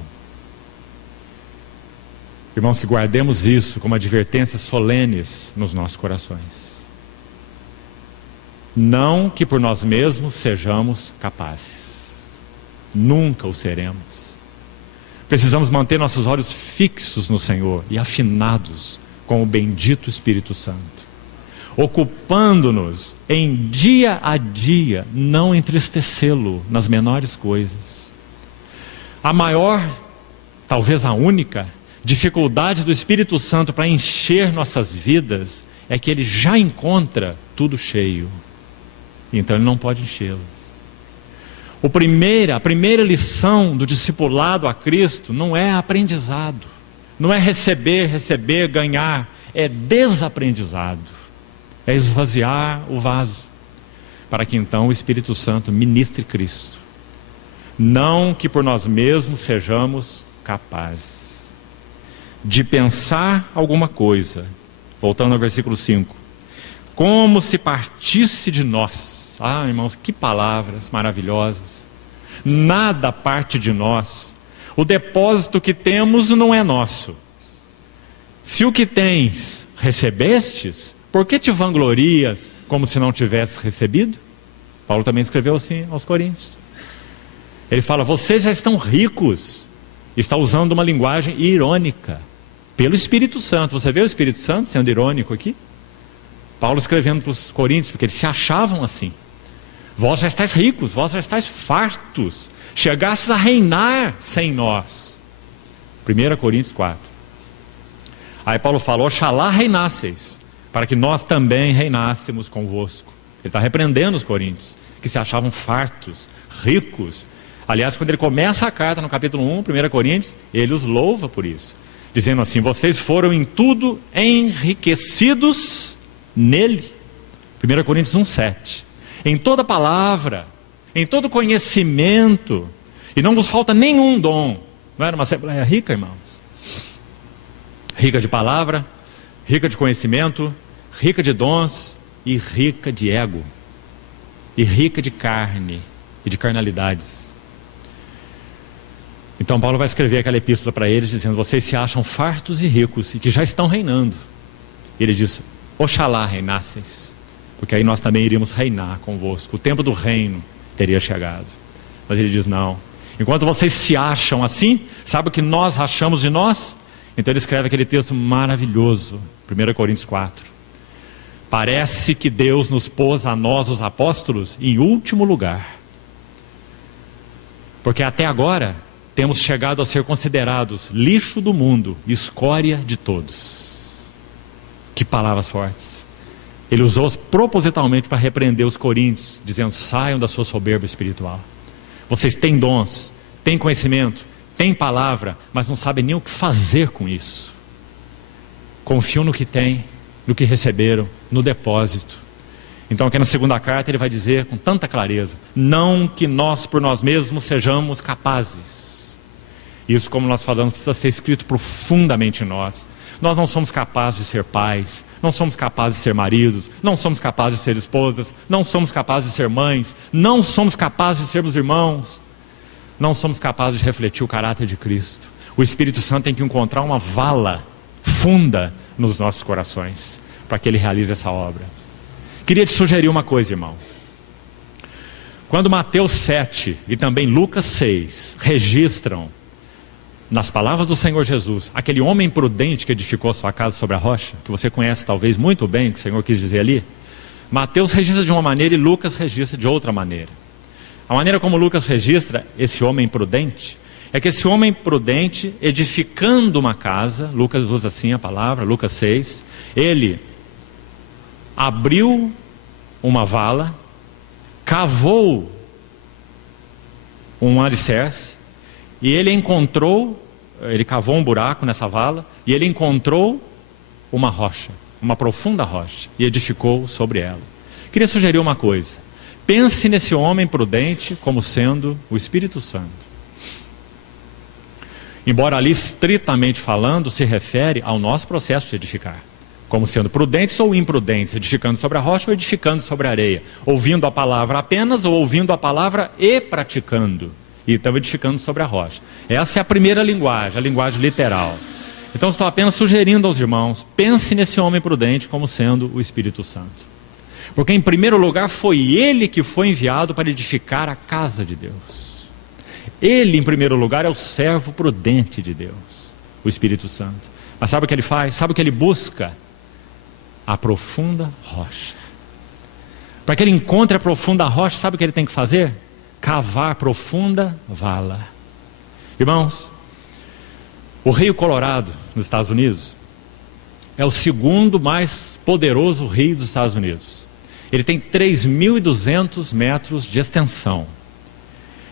Irmãos, que guardemos isso como advertências solenes nos nossos corações. Não que por nós mesmos sejamos capazes. Nunca o seremos. Precisamos manter nossos olhos fixos no Senhor e afinados com o bendito Espírito Santo, ocupando-nos em dia a dia, não entristecê-lo nas menores coisas. A maior, talvez a única, dificuldade do Espírito Santo para encher nossas vidas é que ele já encontra tudo cheio, então ele não pode enchê-lo. A primeira lição do discipulado a Cristo não é aprendizado, não é receber, ganhar, é desaprendizado, é esvaziar o vaso, para que então o Espírito Santo ministre Cristo. Não que por nós mesmos sejamos capazes de pensar alguma coisa. Voltando ao versículo 5: como se partisse de nós. Ah, irmãos, que palavras maravilhosas. Nada parte de nós. O depósito que temos não é nosso. Se o que tens recebestes, por que te vanglorias como se não tivesse recebido? Paulo também escreveu assim aos Coríntios. Ele fala: vocês já estão ricos. Está usando uma linguagem irônica, pelo Espírito Santo. Você vê o Espírito Santo sendo irônico aqui? Paulo escrevendo para os Coríntios, porque eles se achavam assim. Vós já estáis ricos, vós já estáis fartos, chegastes a reinar sem nós. 1 Coríntios 4. Aí Paulo fala: oxalá reinasseis, para que nós também reinássemos convosco. Ele está repreendendo os coríntios, que se achavam fartos, ricos. Aliás, quando ele começa a carta no capítulo 1, 1 Coríntios, ele os louva por isso, dizendo assim: vocês foram em tudo enriquecidos nele. 1 Coríntios 1:7. Em toda palavra, em todo conhecimento, e não vos falta nenhum dom. Não era uma assembleia rica, irmãos? Rica de palavra, rica de conhecimento, rica de dons e rica de ego, e rica de carne e de carnalidades. Então Paulo vai escrever aquela epístola para eles dizendo: vocês se acham fartos e ricos e que já estão reinando. E ele diz: oxalá reinasseis, porque aí nós também iríamos reinar convosco. O tempo do reino teria chegado. Mas ele diz: não, enquanto vocês se acham assim, sabe o que nós achamos de nós? Então ele escreve aquele texto maravilhoso, 1 Coríntios 4. Parece que Deus nos pôs a nós, os apóstolos, em último lugar, porque até agora temos chegado a ser considerados lixo do mundo, escória de todos. Que palavras fortes. Ele usou-as propositalmente para repreender os coríntios, dizendo: saiam da sua soberba espiritual. Vocês têm dons, têm conhecimento, têm palavra, mas não sabem nem o que fazer com isso. Confiam no que têm, no que receberam, no depósito. Então aqui na segunda carta ele vai dizer com tanta clareza: não que nós por nós mesmos sejamos capazes. Isso, como nós falamos, precisa ser escrito profundamente em nós. Nós não somos capazes de ser pais, não somos capazes de ser maridos, não somos capazes de ser esposas, não somos capazes de ser mães, não somos capazes de sermos irmãos, não somos capazes de refletir o caráter de Cristo. O Espírito Santo tem que encontrar uma vala funda nos nossos corações, para que Ele realize essa obra. Queria te sugerir uma coisa, irmão. Quando Mateus 7 e também Lucas 6 registram, nas palavras do Senhor Jesus, aquele homem prudente que edificou sua casa sobre a rocha, que você conhece talvez muito bem, que o Senhor quis dizer ali, Mateus registra de uma maneira e Lucas registra de outra maneira. A maneira como Lucas registra esse homem prudente, é que esse homem prudente, edificando uma casa, Lucas usa assim a palavra, Lucas 6, ele abriu uma vala, cavou um alicerce, e ele cavou um buraco nessa vala, e ele encontrou uma rocha, uma profunda rocha, e edificou sobre ela. Queria sugerir uma coisa: pense nesse homem prudente como sendo o Espírito Santo. Embora ali, estritamente falando, se refere ao nosso processo de edificar, como sendo prudentes ou imprudentes, edificando sobre a rocha ou edificando sobre a areia, ouvindo a palavra apenas ou ouvindo a palavra e praticando. E estão edificando sobre a rocha. Essa é a primeira linguagem, a linguagem literal. Então estou apenas sugerindo aos irmãos, pense nesse homem prudente como sendo o Espírito Santo. Porque em primeiro lugar foi ele que foi enviado para edificar a casa de Deus. Ele em primeiro lugar é o servo prudente de Deus, o Espírito Santo. Mas sabe o que ele faz? Sabe o que ele busca? A profunda rocha. Para que ele encontre a profunda rocha, sabe o que ele tem que fazer? Cavar profunda vala. Irmãos, o Rio Colorado, nos Estados Unidos, é o segundo mais poderoso rio dos Estados Unidos. Ele tem 3.200 metros de extensão.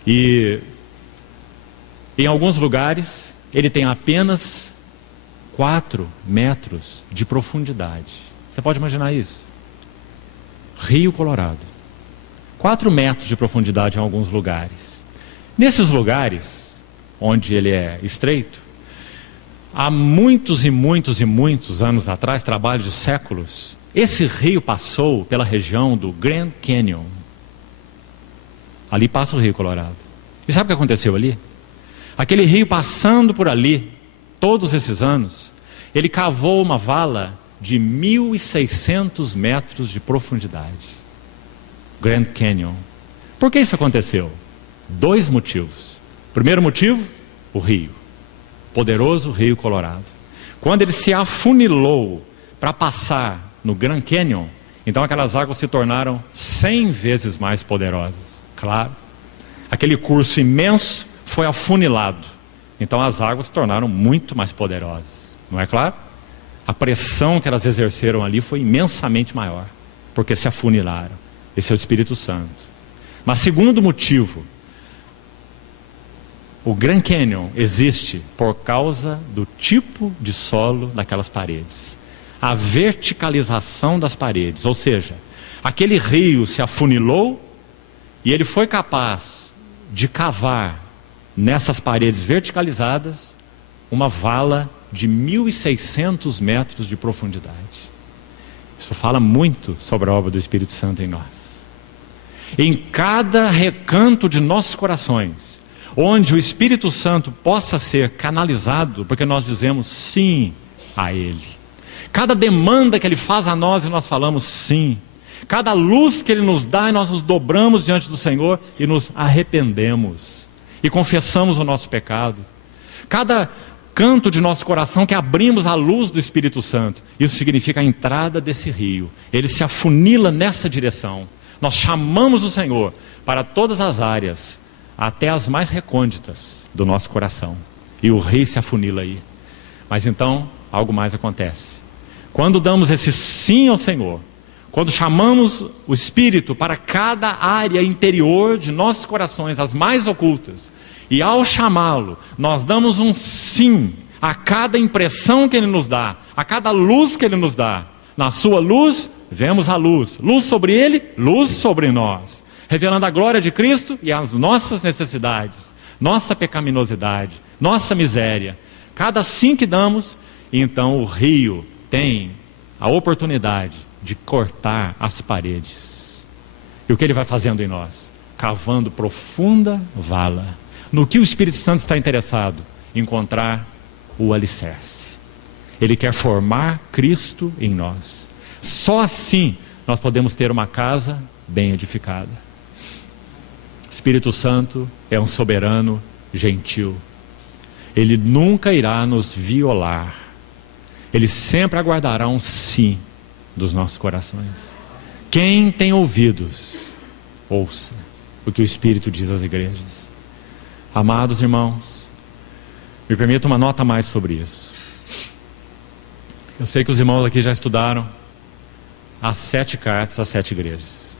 E em alguns lugares, ele tem apenas 4 metros de profundidade. Você pode imaginar isso? Rio Colorado. 4 metros de profundidade em alguns lugares. Nesses lugares, onde ele é estreito, há muitos e muitos e muitos anos atrás, trabalho de séculos, esse rio passou pela região do Grand Canyon. Ali passa o Rio Colorado. E sabe o que aconteceu ali? Aquele rio passando por ali, todos esses anos, ele cavou uma vala de 1.600 metros de profundidade. Grand Canyon. Por que isso aconteceu? 2 motivos. Primeiro motivo, o rio. Poderoso Rio Colorado. Quando ele se afunilou para passar no Grand Canyon, então aquelas águas se tornaram 100 vezes mais poderosas. Claro. Aquele curso imenso foi afunilado. Então as águas se tornaram muito mais poderosas. Não é claro? A pressão que elas exerceram ali foi imensamente maior, porque se afunilaram. Esse é o Espírito Santo. Mas segundo motivo, o Grand Canyon existe por causa do tipo de solo daquelas paredes. A verticalização das paredes, ou seja, aquele rio se afunilou e ele foi capaz de cavar nessas paredes verticalizadas uma vala de 1.600 metros de profundidade. Isso fala muito sobre a obra do Espírito Santo em nós. Em cada recanto de nossos corações, onde o Espírito Santo possa ser canalizado, porque nós dizemos sim a Ele. Cada demanda que Ele faz a nós e nós falamos sim. Cada luz que Ele nos dá e nós nos dobramos diante do Senhor e nos arrependemos. E confessamos o nosso pecado. Cada canto de nosso coração que abrimos à luz do Espírito Santo. Isso significa a entrada desse rio. Ele se afunila nessa direção. Nós chamamos o Senhor para todas as áreas, até as mais recônditas do nosso coração. E o rio se afunila aí. Mas então, algo mais acontece. Quando damos esse sim ao Senhor, quando chamamos o Espírito para cada área interior de nossos corações, as mais ocultas, e ao chamá-lo, nós damos um sim a cada impressão que Ele nos dá, a cada luz que Ele nos dá. Na sua luz, vemos a luz. Luz sobre Ele, luz sobre nós. Revelando a glória de Cristo e as nossas necessidades, nossa pecaminosidade, nossa miséria. Cada sim que damos, então o rio tem a oportunidade de cortar as paredes. E o que ele vai fazendo em nós? Cavando profunda vala. No que o Espírito Santo está interessado? Encontrar o alicerce. Ele quer formar Cristo em nós. Só assim nós podemos ter uma casa bem edificada. O Espírito Santo é um soberano gentil. Ele nunca irá nos violar. Ele sempre aguardará um sim dos nossos corações. Quem tem ouvidos, ouça o que o Espírito diz às igrejas. Amados irmãos, me permita uma nota a mais sobre isso. Eu sei que os irmãos aqui já estudaram as 7 cartas às 7 igrejas.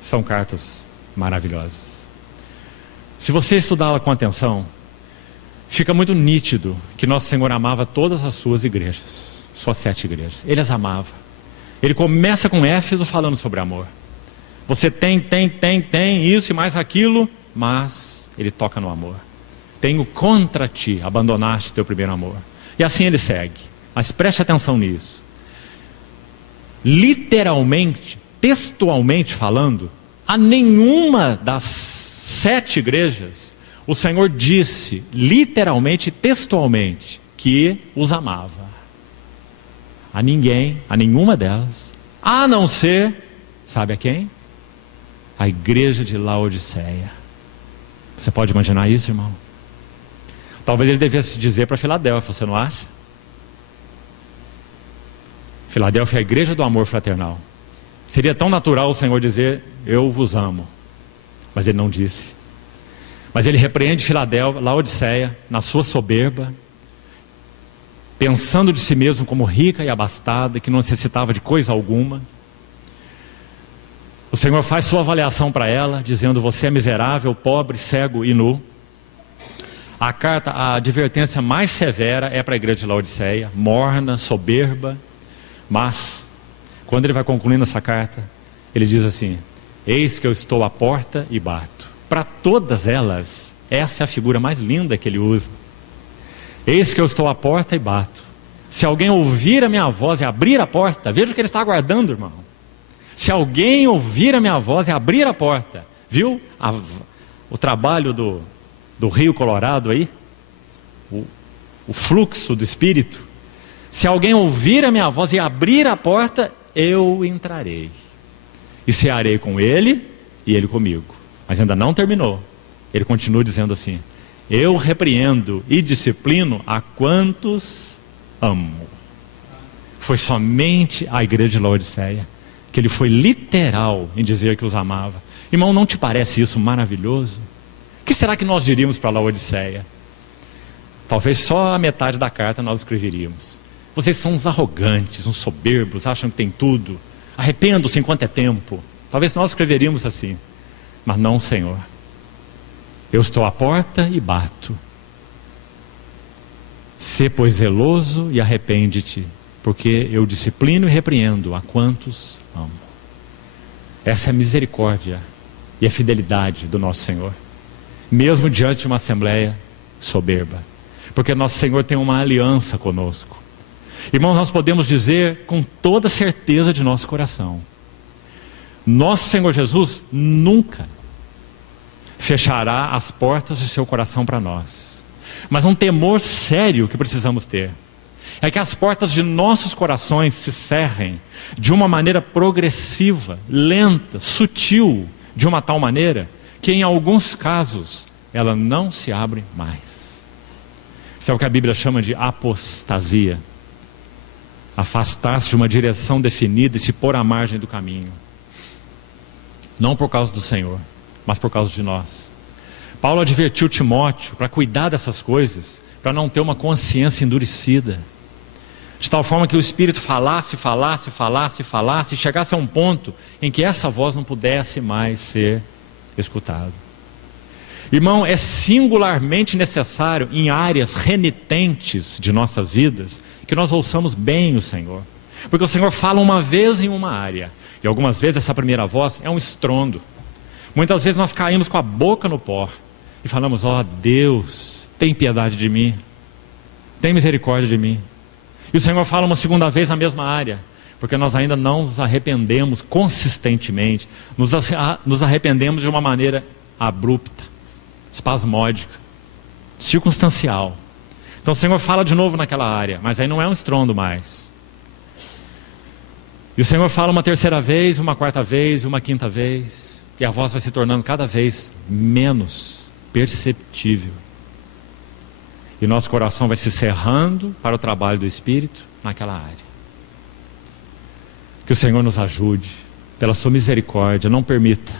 São cartas maravilhosas. Se você estudá-la com atenção, fica muito nítido que Nosso Senhor amava todas as suas igrejas, suas 7 igrejas. Ele as amava. Ele começa com Éfeso falando sobre amor. Você tem isso e mais aquilo, mas ele toca no amor. Tenho contra ti, abandonaste teu primeiro amor. E assim ele segue. Mas preste atenção nisso. Literalmente, textualmente falando, a nenhuma das 7 igrejas, o Senhor disse, literalmente, textualmente, que os amava. A ninguém, a nenhuma delas, a não ser, sabe a quem? A igreja de Laodiceia. Você pode imaginar isso, irmão? Talvez ele devesse dizer para Filadélfia, você não acha? Filadélfia é a igreja do amor fraternal. Seria tão natural o Senhor dizer, eu vos amo. Mas ele não disse. Mas ele repreende Filadélfia, Laodiceia, na sua soberba, pensando de si mesmo como rica e abastada, que não necessitava de coisa alguma. O Senhor faz sua avaliação para ela, dizendo, você é miserável, pobre, cego e nu. A advertência mais severa é para a igreja de Laodiceia, morna, soberba. Mas, quando ele vai concluindo essa carta, ele diz assim, eis que eu estou à porta e bato. Para todas elas, essa é a figura mais linda que ele usa. Eis que eu estou à porta e bato. Se alguém ouvir a minha voz e abrir a porta, veja o que ele está aguardando, irmão. Se alguém ouvir a minha voz e abrir a porta, viu o trabalho do Rio Colorado aí? O fluxo do Espírito. Se alguém ouvir a minha voz e abrir a porta, eu entrarei. E cearei com ele e ele comigo. Mas ainda não terminou. Ele continua dizendo assim, eu repreendo e disciplino a quantos amo. Foi somente a igreja de Laodiceia que ele foi literal em dizer que os amava. Irmão, não te parece isso maravilhoso? O que será que nós diríamos para Laodiceia? Talvez só a metade da carta nós escreveríamos. Vocês são uns arrogantes, uns soberbos, acham que tem tudo. Arrependam-se enquanto é tempo. Talvez nós escreveríamos assim. Mas não, Senhor. Eu estou à porta e bato. Sê, pois, zeloso e arrepende-te, porque eu disciplino e repreendo a quantos amo. Essa é a misericórdia e a fidelidade do nosso Senhor. Mesmo diante de uma assembleia soberba. Porque nosso Senhor tem uma aliança conosco. Irmãos, nós podemos dizer com toda certeza de nosso coração, nosso Senhor Jesus nunca fechará as portas de seu coração para nós. Mas um temor sério que precisamos ter é que as portas de nossos corações se cerrem de uma maneira progressiva, lenta, sutil, de uma tal maneira que em alguns casos ela não se abre mais. Isso é o que a Bíblia chama de apostasia. Afastar-se de uma direção definida e se pôr à margem do caminho. Não por causa do Senhor, mas por causa de nós. Paulo advertiu Timóteo para cuidar dessas coisas, para não ter uma consciência endurecida. De tal forma que o Espírito falasse, e chegasse a um ponto em que essa voz não pudesse mais ser escutada. Irmão, é singularmente necessário em áreas renitentes de nossas vidas que nós ouçamos bem o Senhor. Porque o Senhor fala uma vez em uma área, e algumas vezes essa primeira voz é um estrondo. Muitas vezes nós caímos com a boca no pó e falamos, ó Deus, tem piedade de mim, tem misericórdia de mim. E o Senhor fala uma segunda vez na mesma área, porque nós ainda não nos arrependemos consistentemente, nos arrependemos de uma maneira abrupta, espasmódica, circunstancial. Então o Senhor fala de novo naquela área, mas aí não é um estrondo mais. E o Senhor fala uma terceira vez, uma quarta vez, uma quinta vez, e a voz vai se tornando cada vez menos perceptível. E o nosso coração vai se cerrando para o trabalho do Espírito naquela área. Que o Senhor nos ajude, pela sua misericórdia, não permita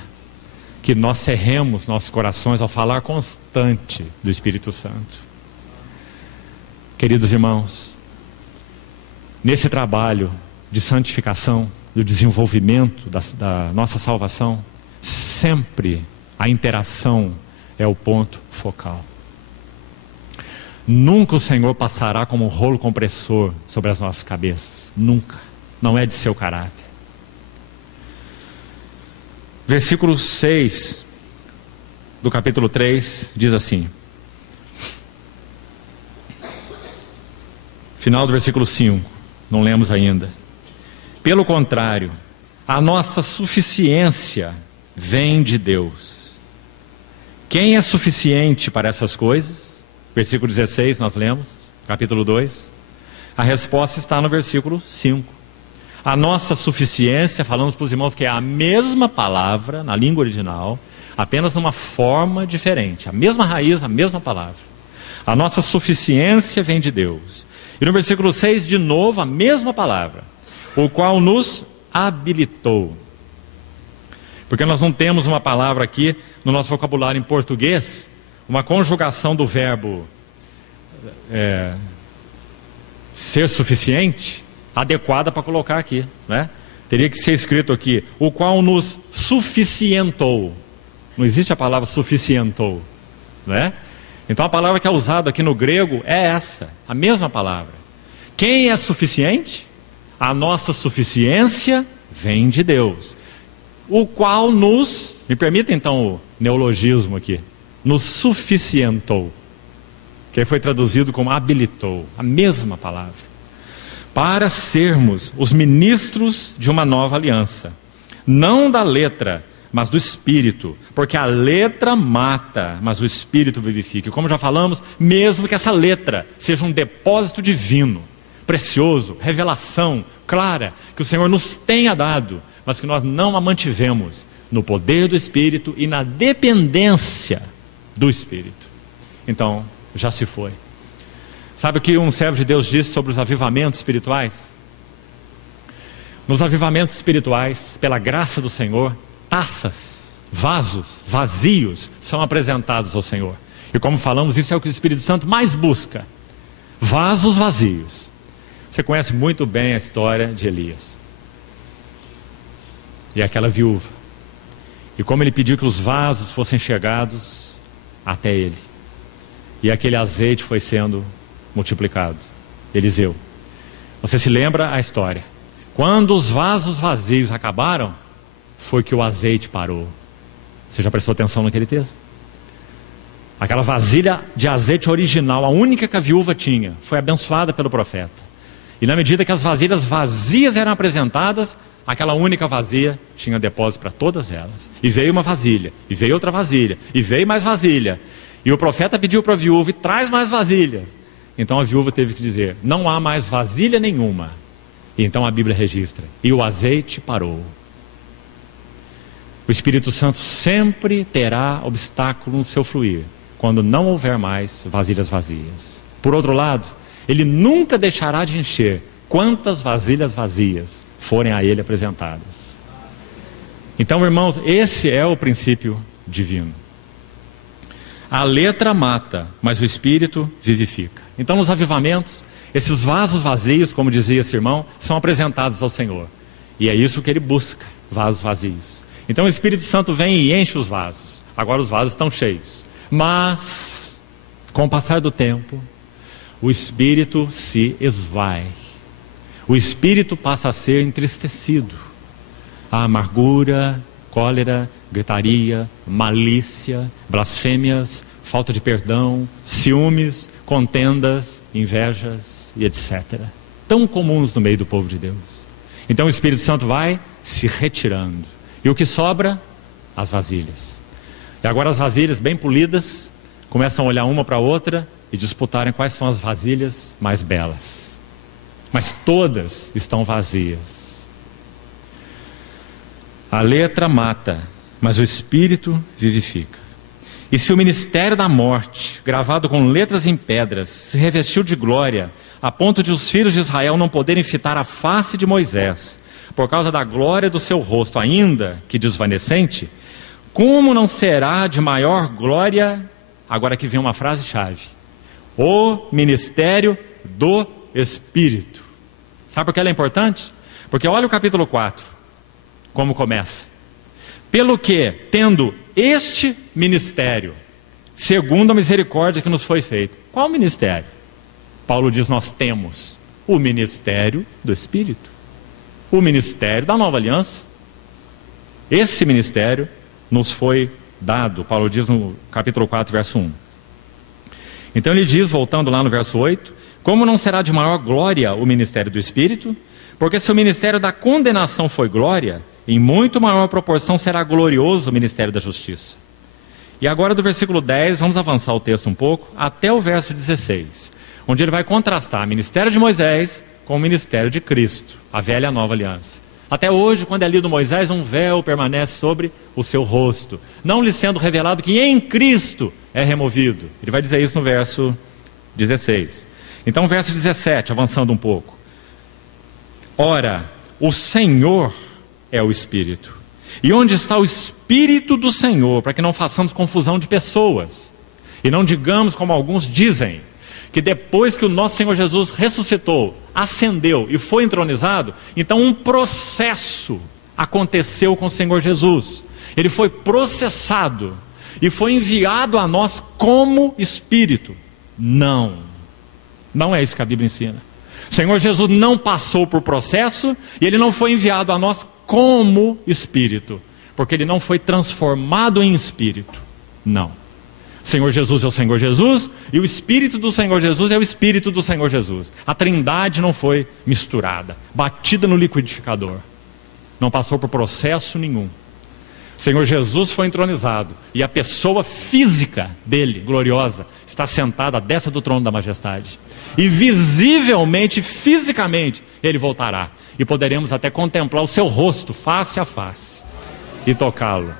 que nós cerremos nossos corações ao falar constante do Espírito Santo. Queridos irmãos, nesse trabalho de santificação, do desenvolvimento da nossa salvação, sempre a interação é o ponto focal. Nunca o Senhor passará como um rolo compressor sobre as nossas cabeças. Nunca. Não é de seu caráter. Versículo 6 do capítulo 3 diz assim. Final do versículo 5. Não lemos ainda. Pelo contrário, a nossa suficiência vem de Deus. Quem é suficiente para essas coisas? Versículo 16 nós lemos, capítulo 2. A resposta está no versículo 5. A nossa suficiência, falamos para os irmãos que é a mesma palavra na língua original, apenas numa forma diferente. A mesma raiz, a mesma palavra. A nossa suficiência vem de Deus. E no versículo 6, de novo, a mesma palavra. O qual nos habilitou. Porque nós não temos uma palavra aqui no nosso vocabulário em português, uma conjugação do verbo ser suficiente, adequada para colocar aqui, né? Teria que ser escrito aqui, o qual nos suficientou. Não existe a palavra suficientou, né? Então a palavra que é usada aqui no grego é essa, a mesma palavra. Quem é suficiente? A nossa suficiência vem de Deus, o qual nos, me permita então o neologismo aqui, nos suficientou, que foi traduzido como habilitou, a mesma palavra, para sermos os ministros de uma nova aliança, não da letra, mas do Espírito, porque a letra mata, mas o Espírito vivifica. E como já falamos, mesmo que essa letra seja um depósito divino, precioso, revelação clara, que o Senhor nos tenha dado, mas que nós não a mantivemos no poder do Espírito e na dependência do Espírito, então já se foi. Sabe o que um servo de Deus disse sobre os avivamentos espirituais? Nos avivamentos espirituais, pela graça do Senhor, taças, vasos vazios são apresentados ao Senhor. E como falamos, isso é o que o Espírito Santo mais busca: vasos vazios. Você conhece muito bem a história de Elias e aquela viúva, e como ele pediu que os vasos fossem chegados até ele, e aquele azeite foi sendo multiplicado. Eliseu, você se lembra a história? Quando os vasos vazios acabaram, foi que o azeite parou. Você já prestou atenção naquele texto? Aquela vasilha de azeite original, a única que a viúva tinha, foi abençoada pelo profeta. E na medida que as vasilhas vazias eram apresentadas, aquela única vasilha tinha depósito para todas elas. E veio uma vasilha, e veio outra vasilha, e veio mais vasilha. E o profeta pediu para a viúva: e traz mais vasilhas. Então a viúva teve que dizer: não há mais vasilha nenhuma. E então a Bíblia registra: e o azeite parou. O Espírito Santo sempre terá obstáculo no seu fluir, quando não houver mais vasilhas vazias. Por outro lado, Ele nunca deixará de encher quantas vasilhas vazias forem a Ele apresentadas. Então, irmãos, esse é o princípio divino. A letra mata, mas o Espírito vivifica. Então, nos avivamentos, esses vasos vazios, como dizia esse irmão, são apresentados ao Senhor. E é isso que Ele busca, vasos vazios. Então o Espírito Santo vem e enche os vasos. Agora os vasos estão cheios. Mas, com o passar do tempo, o Espírito se esvai. O Espírito passa a ser entristecido. A amargura, cólera, gritaria, malícia, blasfêmias, falta de perdão, ciúmes, contendas, invejas e etc. Tão comuns no meio do povo de Deus. Então o Espírito Santo vai se retirando. E o que sobra? As vasilhas. E agora as vasilhas bem polidas começam a olhar uma para a outra e disputarem quais são as vasilhas mais belas. Mas todas estão vazias. A letra mata, mas o Espírito vivifica. E se o ministério da morte, gravado com letras em pedras, se revestiu de glória, a ponto de os filhos de Israel não poderem fitar a face de Moisés, por causa da glória do seu rosto, ainda que desvanecente, como não será de maior glória, agora aqui vem uma frase-chave, o ministério do Espírito. Sabe por que ela é importante? Porque olha o capítulo 4, como começa. Pelo que, tendo este ministério, segundo a misericórdia que nos foi feita. Qual ministério? Paulo diz, nós temos o ministério do Espírito. O ministério da nova aliança. Esse ministério nos foi dado, Paulo diz no capítulo 4, verso 1. Então ele diz, voltando lá no verso 8, como não será de maior glória o ministério do Espírito? Porque se o ministério da condenação foi glória, em muito maior proporção será glorioso o ministério da justiça. E agora do versículo 10, vamos avançar o texto um pouco, até o verso 16, onde ele vai contrastar o ministério de Moisés com o ministério de Cristo, a velha e a nova aliança. Até hoje, quando é lido Moisés, um véu permanece sobre o seu rosto, não lhe sendo revelado que em Cristo é removido. Ele vai dizer isso no verso 16. Então, verso 17, avançando um pouco. Ora, o Senhor é o Espírito. E onde está o Espírito do Senhor? Para que não façamos confusão de pessoas. E não digamos como alguns dizem, que depois que o nosso Senhor Jesus ressuscitou, ascendeu e foi entronizado, então um processo aconteceu com o Senhor Jesus. Ele foi processado e foi enviado a nós como Espírito. Não é isso que a Bíblia ensina. O Senhor Jesus não passou por processo e ele não foi enviado a nós como Espírito, porque ele não foi transformado em Espírito. Não. O Senhor Jesus é o Senhor Jesus e o Espírito do Senhor Jesus é o Espírito do Senhor Jesus. A Trindade não foi misturada, batida no liquidificador. Não passou por processo nenhum. O Senhor Jesus foi entronizado e a pessoa física dele, gloriosa, está sentada à destra do trono da majestade. E visivelmente, fisicamente, ele voltará. E poderemos até contemplar o seu rosto, face a face, e tocá-lo.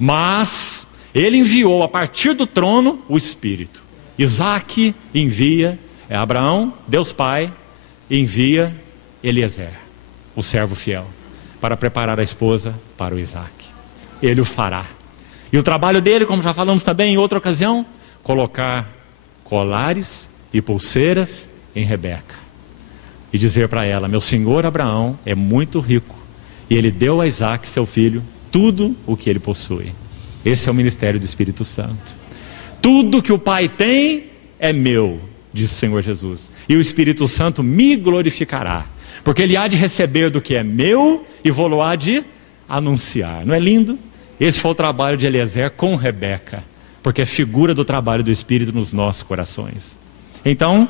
Mas ele enviou a partir do trono o Espírito. Isaac envia, Abraão, Deus Pai, envia Eliezer, o servo fiel, para preparar a esposa para o Isaac. Ele o fará. E o trabalho dele, como já falamos também em outra ocasião, colocar colares e pulseiras em Rebeca. E dizer para ela, meu senhor Abraão é muito rico. E ele deu a Isaac, seu filho, tudo o que ele possui. Esse é o ministério do Espírito Santo. Tudo que o Pai tem é meu, diz o Senhor Jesus. E o Espírito Santo me glorificará. Porque ele há de receber do que é meu e vou-lo há de anunciar. Não é lindo? Esse foi o trabalho de Eliezer com Rebeca. Porque é figura do trabalho do Espírito nos nossos corações. Então,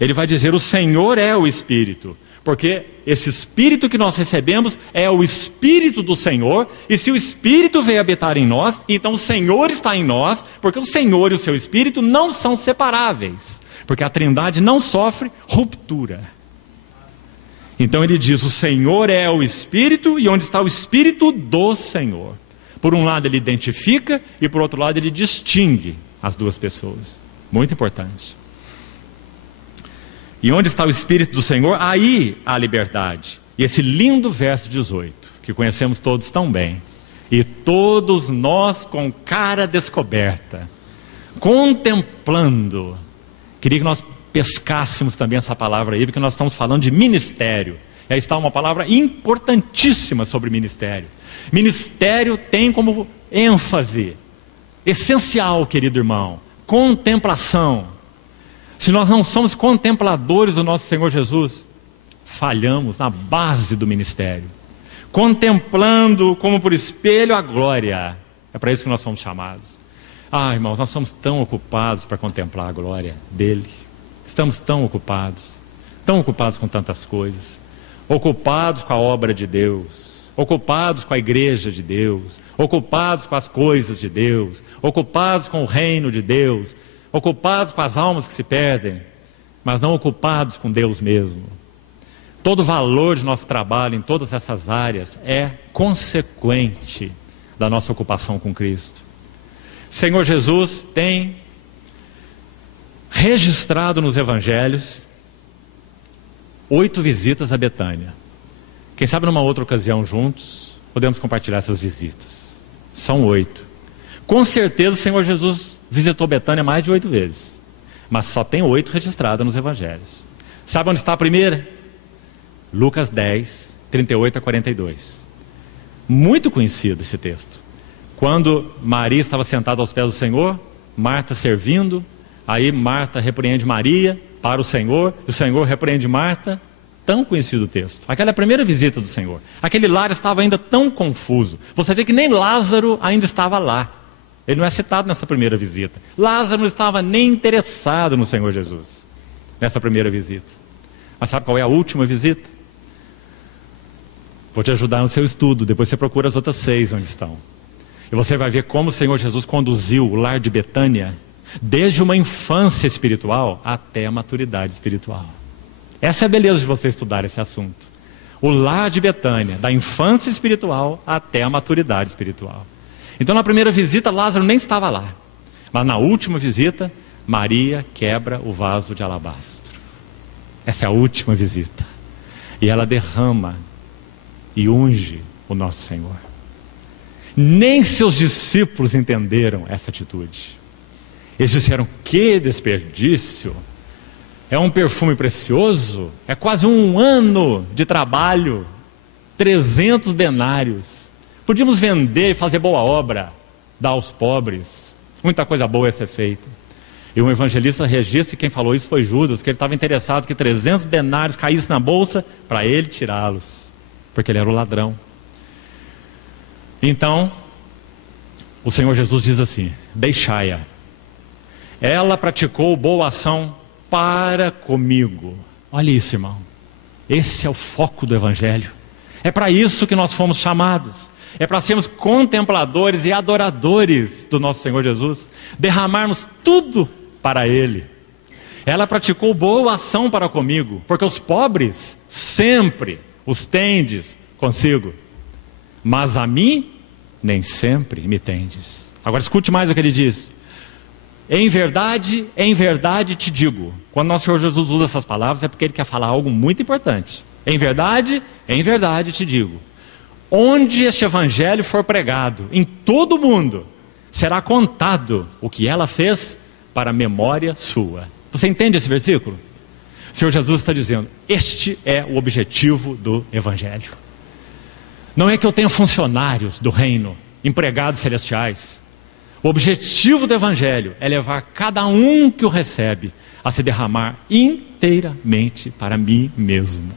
ele vai dizer, o Senhor é o Espírito. Porque esse Espírito que nós recebemos é o Espírito do Senhor. E se o Espírito veio habitar em nós, então o Senhor está em nós. Porque o Senhor e o seu Espírito não são separáveis. Porque a Trindade não sofre ruptura. Então ele diz, o Senhor é o Espírito. E onde está o Espírito do Senhor? Por um lado ele identifica e por outro lado ele distingue as duas pessoas. Muito importante. E onde está o Espírito do Senhor? Aí há liberdade. E esse lindo verso 18, que conhecemos todos tão bem. E todos nós com cara descoberta, contemplando. Queria que nós pescássemos também essa palavra aí, porque nós estamos falando de ministério. E aí está uma palavra importantíssima sobre ministério. Ministério tem como ênfase essencial, querido irmão, contemplação. Se nós não somos contempladores do nosso Senhor Jesus, falhamos na base do ministério. Contemplando como por espelho a glória É para isso que nós fomos chamados. Ah, irmãos, nós somos tão ocupados para contemplar a glória dele. Estamos tão ocupados com tantas coisas. Ocupados com a obra de Deus, ocupados com a igreja de Deus, ocupados com as coisas de Deus, ocupados com o reino de Deus, ocupados com as almas que se perdem, mas não ocupados com Deus mesmo. Todo o valor de nosso trabalho em todas essas áreas é consequente da nossa ocupação com Cristo. Senhor Jesus tem registrado nos evangelhos 8 visitas a Betânia. Quem sabe numa outra ocasião juntos podemos compartilhar essas visitas. São 8. Com certeza o Senhor Jesus visitou Betânia mais de 8 vezes, mas só tem 8 registradas nos evangelhos. Sabe onde está a primeira? Lucas 10, 38 a 42. Muito conhecido esse texto. Quando Maria estava sentada aos pés do Senhor, Marta servindo, aí Marta repreende Maria para o Senhor, e o Senhor repreende Marta. Tão conhecido o texto. Aquela é a primeira visita do Senhor. Aquele lar estava ainda tão confuso. Você vê que nem Lázaro ainda estava lá. Ele não é citado nessa primeira visita. Lázaro não estava nem interessado no Senhor Jesus nessa primeira visita. Mas sabe qual é a última visita? Vou te ajudar no seu estudo. Depois você procura as outras 6 onde estão. E você vai ver como o Senhor Jesus conduziu o lar de Betânia desde uma infância espiritual até a maturidade espiritual. Essa é a beleza de você estudar esse assunto. O lar de Betânia, da infância espiritual até a maturidade espiritual. Então na primeira visita Lázaro nem estava lá. Mas na última visita, Maria quebra o vaso de alabastro. Essa é a última visita. E ela derrama e unge o nosso Senhor. Nem seus discípulos entenderam essa atitude. Eles disseram: que desperdício! É um perfume precioso, é quase um ano de trabalho, 300 denários. Podíamos vender e fazer boa obra, dar aos pobres. Muita coisa boa ia ser feita. E um evangelista registra que quem falou isso foi Judas, porque ele estava interessado que 300 denários caíssem na bolsa para ele tirá-los, porque ele era o ladrão. Então, o Senhor Jesus diz assim: deixai-a. Ela praticou boa ação para comigo. Olha isso, irmão. Esse é o foco do Evangelho. É para isso que nós fomos chamados. É para sermos contempladores e adoradores do nosso Senhor Jesus. Derramarmos tudo para Ele. Ela praticou boa ação para comigo, porque os pobres sempre os tendes consigo, mas a mim nem sempre me tendes. Agora escute mais o que ele diz: em verdade te digo. Quando nosso Senhor Jesus usa essas palavras é porque ele quer falar algo muito importante. Em verdade te digo, onde este evangelho for pregado em todo o mundo, será contado o que ela fez para a memória sua. Você entende esse versículo? O Senhor Jesus está dizendo: este é o objetivo do evangelho. Não é que eu tenha funcionários do reino, empregados celestiais. O objetivo do evangelho é levar cada um que o recebe a se derramar inteiramente para mim mesmo,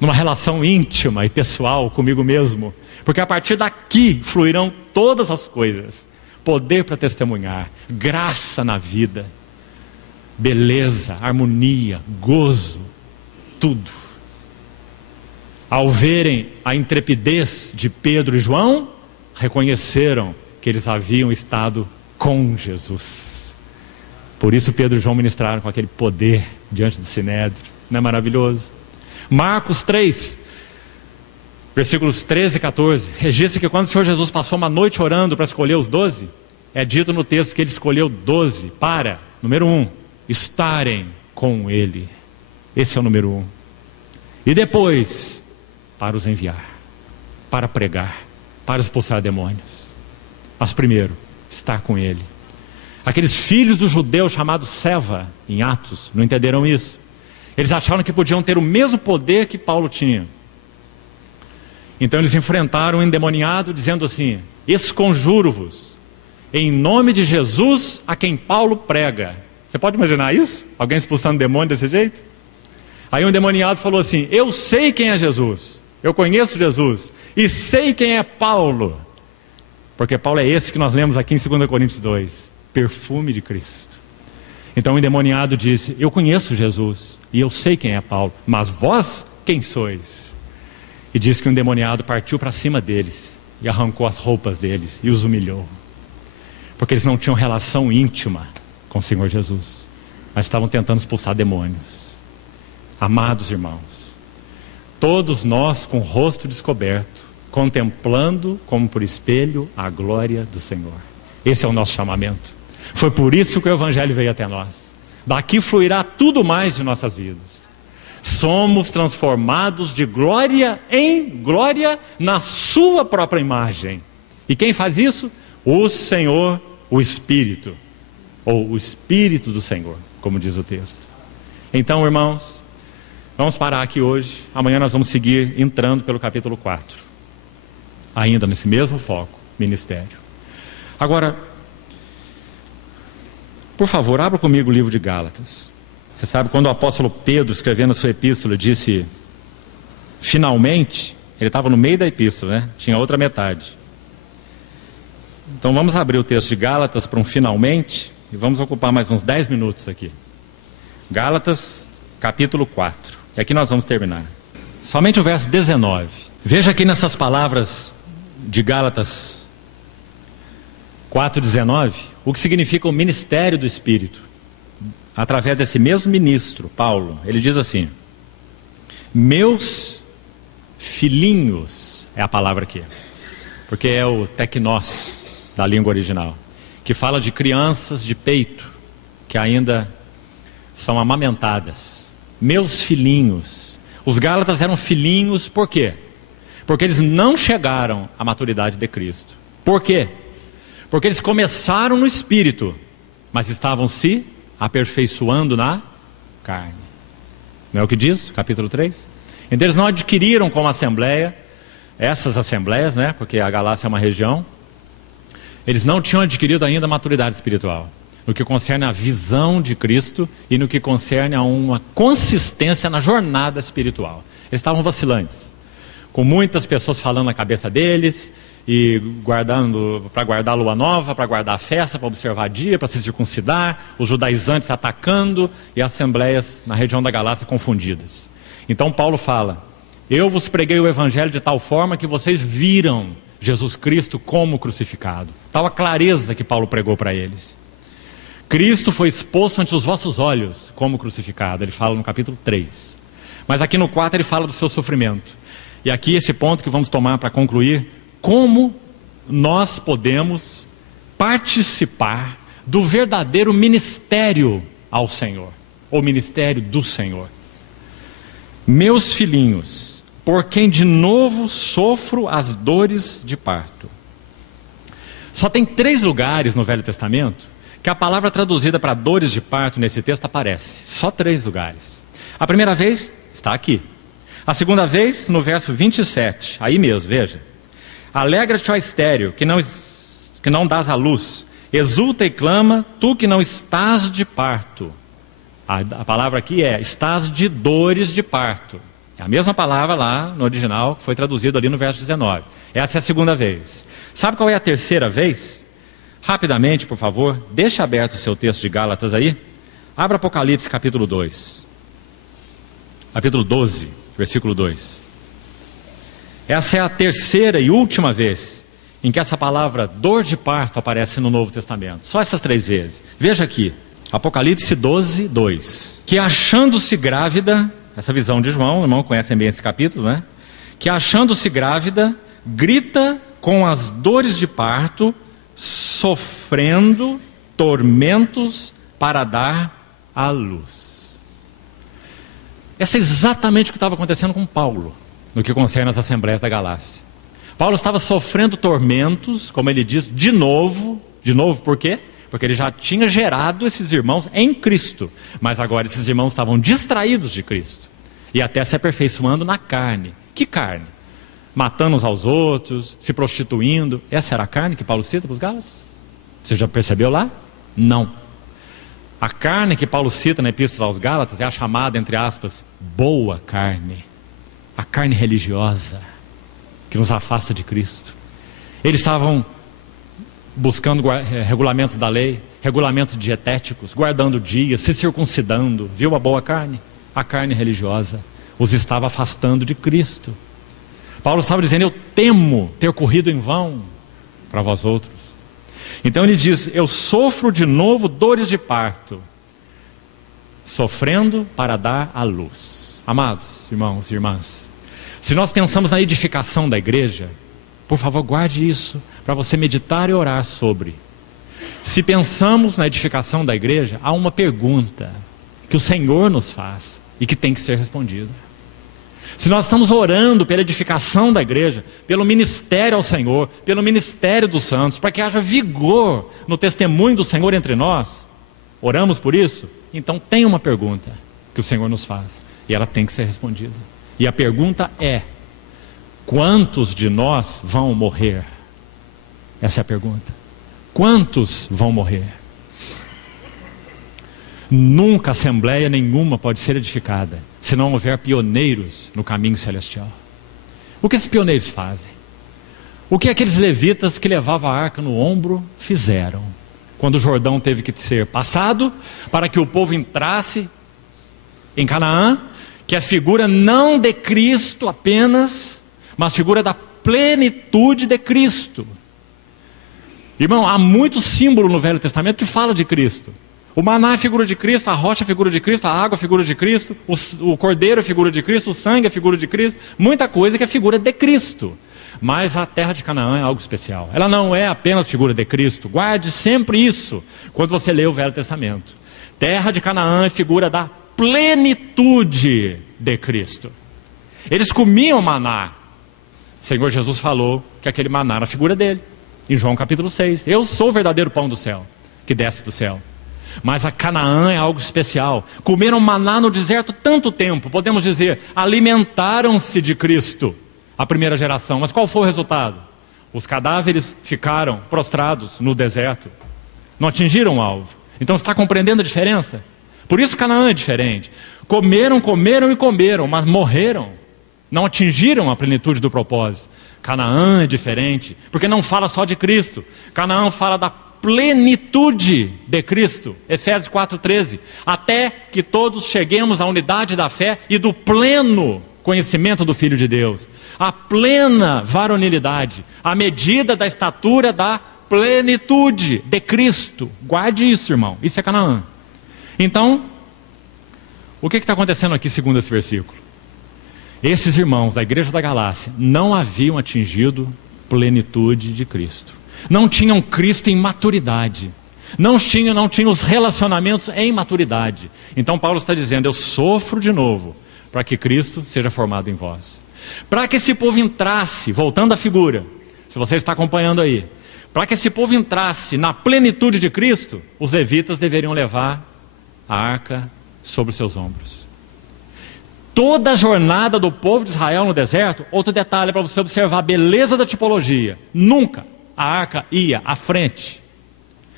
numa relação íntima e pessoal comigo mesmo, porque a partir daqui fluirão todas as coisas: poder para testemunhar, graça na vida, beleza, harmonia, gozo, tudo. Ao verem a intrepidez de Pedro e João, reconheceram que eles haviam estado com Jesus. Por isso Pedro e João ministraram com aquele poder diante do Sinédrio. Não é maravilhoso? Marcos 3, versículos 13 e 14, registra que quando o Senhor Jesus passou uma noite orando para escolher os 12, é dito no texto que ele escolheu 12 para, número 1, estarem com ele. Esse é o número 1. E depois, para os enviar, para pregar, para expulsar demônios. Mas primeiro, estar com ele. Aqueles filhos do judeu chamados Seva, em Atos, não entenderam isso. Eles acharam que podiam ter o mesmo poder que Paulo tinha. Então eles enfrentaram o endemoniado dizendo assim: esconjuro-vos em nome de Jesus a quem Paulo prega. Você pode imaginar isso? Alguém expulsando demônio desse jeito? Aí o endemoniado falou assim: eu sei quem é Jesus, eu conheço Jesus e sei quem é Paulo. Porque Paulo é esse que nós lemos aqui em 2 Coríntios 2. Perfume de Cristo. Então o endemoniado disse: eu conheço Jesus e eu sei quem é Paulo, mas vós quem sois? E diz que o endemoniado partiu para cima deles e arrancou as roupas deles e os humilhou. Porque eles não tinham relação íntima com o Senhor Jesus, mas estavam tentando expulsar demônios. Amados irmãos, todos nós com o rosto descoberto, contemplando como por espelho a glória do Senhor. Esse é o nosso chamamento. Foi por isso que o Evangelho veio até nós. Daqui fluirá tudo mais de nossas vidas. Somos transformados de glória em glória na sua própria imagem. E quem faz isso? O Senhor, o Espírito. Ou o Espírito do Senhor, como diz o texto. Então, irmãos, vamos parar aqui hoje. Amanhã nós vamos seguir entrando pelo capítulo 4. Ainda nesse mesmo foco, ministério. Agora, por favor, abra comigo o livro de Gálatas. Você sabe, quando o apóstolo Pedro, escrevendo a sua epístola, disse finalmente, ele estava no meio da epístola, né? Tinha outra metade. Então vamos abrir o texto de Gálatas para um finalmente e vamos ocupar mais uns 10 minutos aqui. Gálatas, capítulo 4. E aqui nós vamos terminar. Somente o verso 19. Veja aqui nessas palavras de Gálatas 4:19, o que significa o ministério do Espírito. Através desse mesmo ministro, Paulo, ele diz assim: meus filhinhos, é a palavra aqui, porque é o teknós da língua original, que fala de crianças de peito, que ainda são amamentadas. Meus filhinhos. Os Gálatas eram filhinhos, por quê? Porque eles não chegaram à maturidade de Cristo. Por quê? Porque eles começaram no Espírito, mas estavam se aperfeiçoando na carne. Não é o que diz, capítulo 3? Então eles não adquiriram como assembleia, essas assembleias, né? Porque a Galácia é uma região. Eles não tinham adquirido ainda a maturidade espiritual, no que concerne a visão de Cristo e no que concerne a uma consistência na jornada espiritual. Eles estavam vacilantes, com muitas pessoas falando na cabeça deles, e para guardar a lua nova, para guardar a festa, para observar dia, para se circuncidar, os judaizantes atacando e assembleias na região da Galácia confundidas. Então Paulo fala: eu vos preguei o evangelho de tal forma que vocês viram Jesus Cristo como crucificado. Tal a clareza que Paulo pregou para eles. Cristo foi exposto ante os vossos olhos como crucificado. Ele fala no capítulo 3. Mas aqui no 4 ele fala do seu sofrimento. E aqui esse ponto que vamos tomar para concluir: como nós podemos participar do verdadeiro ministério ao Senhor, ou ministério do Senhor. Meus filhinhos, por quem de novo sofro as dores de parto. Só tem 3 lugares no Velho Testamento que a palavra traduzida para dores de parto nesse texto aparece. Só 3 lugares. A primeira vez está aqui. A segunda vez no verso 27, aí mesmo, veja. Alegra-te, ó estéril, que não dás à luz. Exulta e clama, tu que não estás de parto. A palavra aqui é: estás de dores de parto. É a mesma palavra lá no original, que foi traduzido ali no verso 19. Essa é a segunda vez. Sabe qual é a terceira vez? Rapidamente, por favor, deixa aberto o seu texto de Gálatas aí. Abra Apocalipse capítulo 2. Capítulo 12, versículo 2. Essa é a terceira e última vez em que essa palavra dor de parto aparece no Novo Testamento. Só essas 3 vezes. Veja aqui, Apocalipse 12, 2. Que achando-se grávida, essa visão de João, o irmão conhece bem esse capítulo, né? Que achando-se grávida, grita com as dores de parto, sofrendo tormentos para dar à luz. Essa é exatamente o que estava acontecendo com Paulo, no que concerne as assembleias da Galácia. Paulo estava sofrendo tormentos, como ele diz, de novo por quê? Porque ele já tinha gerado esses irmãos em Cristo, mas agora esses irmãos estavam distraídos de Cristo, e até se aperfeiçoando na carne. Que carne? Matando uns aos outros, se prostituindo. Essa era a carne que Paulo cita para os Gálatas? Você já percebeu lá? Não. A carne que Paulo cita na Epístola aos Gálatas é a chamada, entre aspas, boa carne. A carne religiosa, que nos afasta de Cristo. Eles estavam buscando regulamentos da lei, regulamentos dietéticos, guardando dias, se circuncidando. Viu a boa carne? A carne religiosa os estava afastando de Cristo. Paulo estava dizendo: eu temo ter corrido em vão para vós outros. Então ele diz: eu sofro de novo dores de parto, sofrendo para dar à luz. Amados irmãos e irmãs, se nós pensamos na edificação da igreja, por favor, guarde isso para você meditar e orar sobre. Se pensamos na edificação da igreja, há uma pergunta que o Senhor nos faz e que tem que ser respondida. Se nós estamos orando pela edificação da igreja, pelo ministério ao Senhor, pelo ministério dos santos, para que haja vigor no testemunho do Senhor entre nós, oramos por isso? Então tem uma pergunta que o Senhor nos faz e ela tem que ser respondida. E a pergunta é: quantos de nós vão morrer? Essa é a pergunta. Quantos vão morrer? Nunca assembleia nenhuma pode ser edificada se não houver pioneiros no caminho celestial. O que esses pioneiros fazem? O que aqueles levitas que levavam a arca no ombro fizeram quando o Jordão teve que ser passado para que o povo entrasse em Canaã, que é figura não de Cristo apenas, mas figura da plenitude de Cristo. Irmão, há muito símbolo no Velho Testamento que fala de Cristo. O maná é figura de Cristo, a rocha é figura de Cristo, a água é figura de Cristo, o cordeiro é figura de Cristo, o sangue é figura de Cristo, muita coisa que é figura de Cristo. Mas a terra de Canaã é algo especial. Ela não é apenas figura de Cristo. Guarde sempre isso quando você lê o Velho Testamento. Terra de Canaã é figura da plenitude de Cristo. Eles comiam maná. O Senhor Jesus falou que aquele maná era a figura dele. Em João capítulo 6. Eu sou o verdadeiro pão do céu, que desce do céu. Mas a Canaã é algo especial. Comeram maná no deserto tanto tempo, podemos dizer, alimentaram-se de Cristo, a primeira geração. Mas qual foi o resultado? Os cadáveres ficaram prostrados no deserto, não atingiram o alvo. Então você está compreendendo a diferença? Por isso Canaã é diferente. Comeram, mas morreram, não atingiram a plenitude do propósito. Canaã é diferente, porque não fala só de Cristo. Canaã fala da plenitude de Cristo. Efésios 4,13. Até que todos cheguemos à unidade da fé e do pleno conhecimento do Filho de Deus. A plena varonilidade, a medida da estatura da plenitude de Cristo. Guarde isso, irmão. Isso é Canaã. Então, o que está acontecendo aqui segundo esse versículo? Esses irmãos da igreja da Galácia não haviam atingido plenitude de Cristo. Não tinham Cristo em maturidade. Não tinham os relacionamentos em maturidade. Então Paulo está dizendo: eu sofro de novo para que Cristo seja formado em vós. Para que esse povo entrasse, voltando à figura, se você está acompanhando aí, para que esse povo entrasse na plenitude de Cristo, os levitas deveriam levar a arca sobre os seus ombros. Toda a jornada do povo de Israel no deserto, outro detalhe para você observar a beleza da tipologia: nunca a arca ia à frente,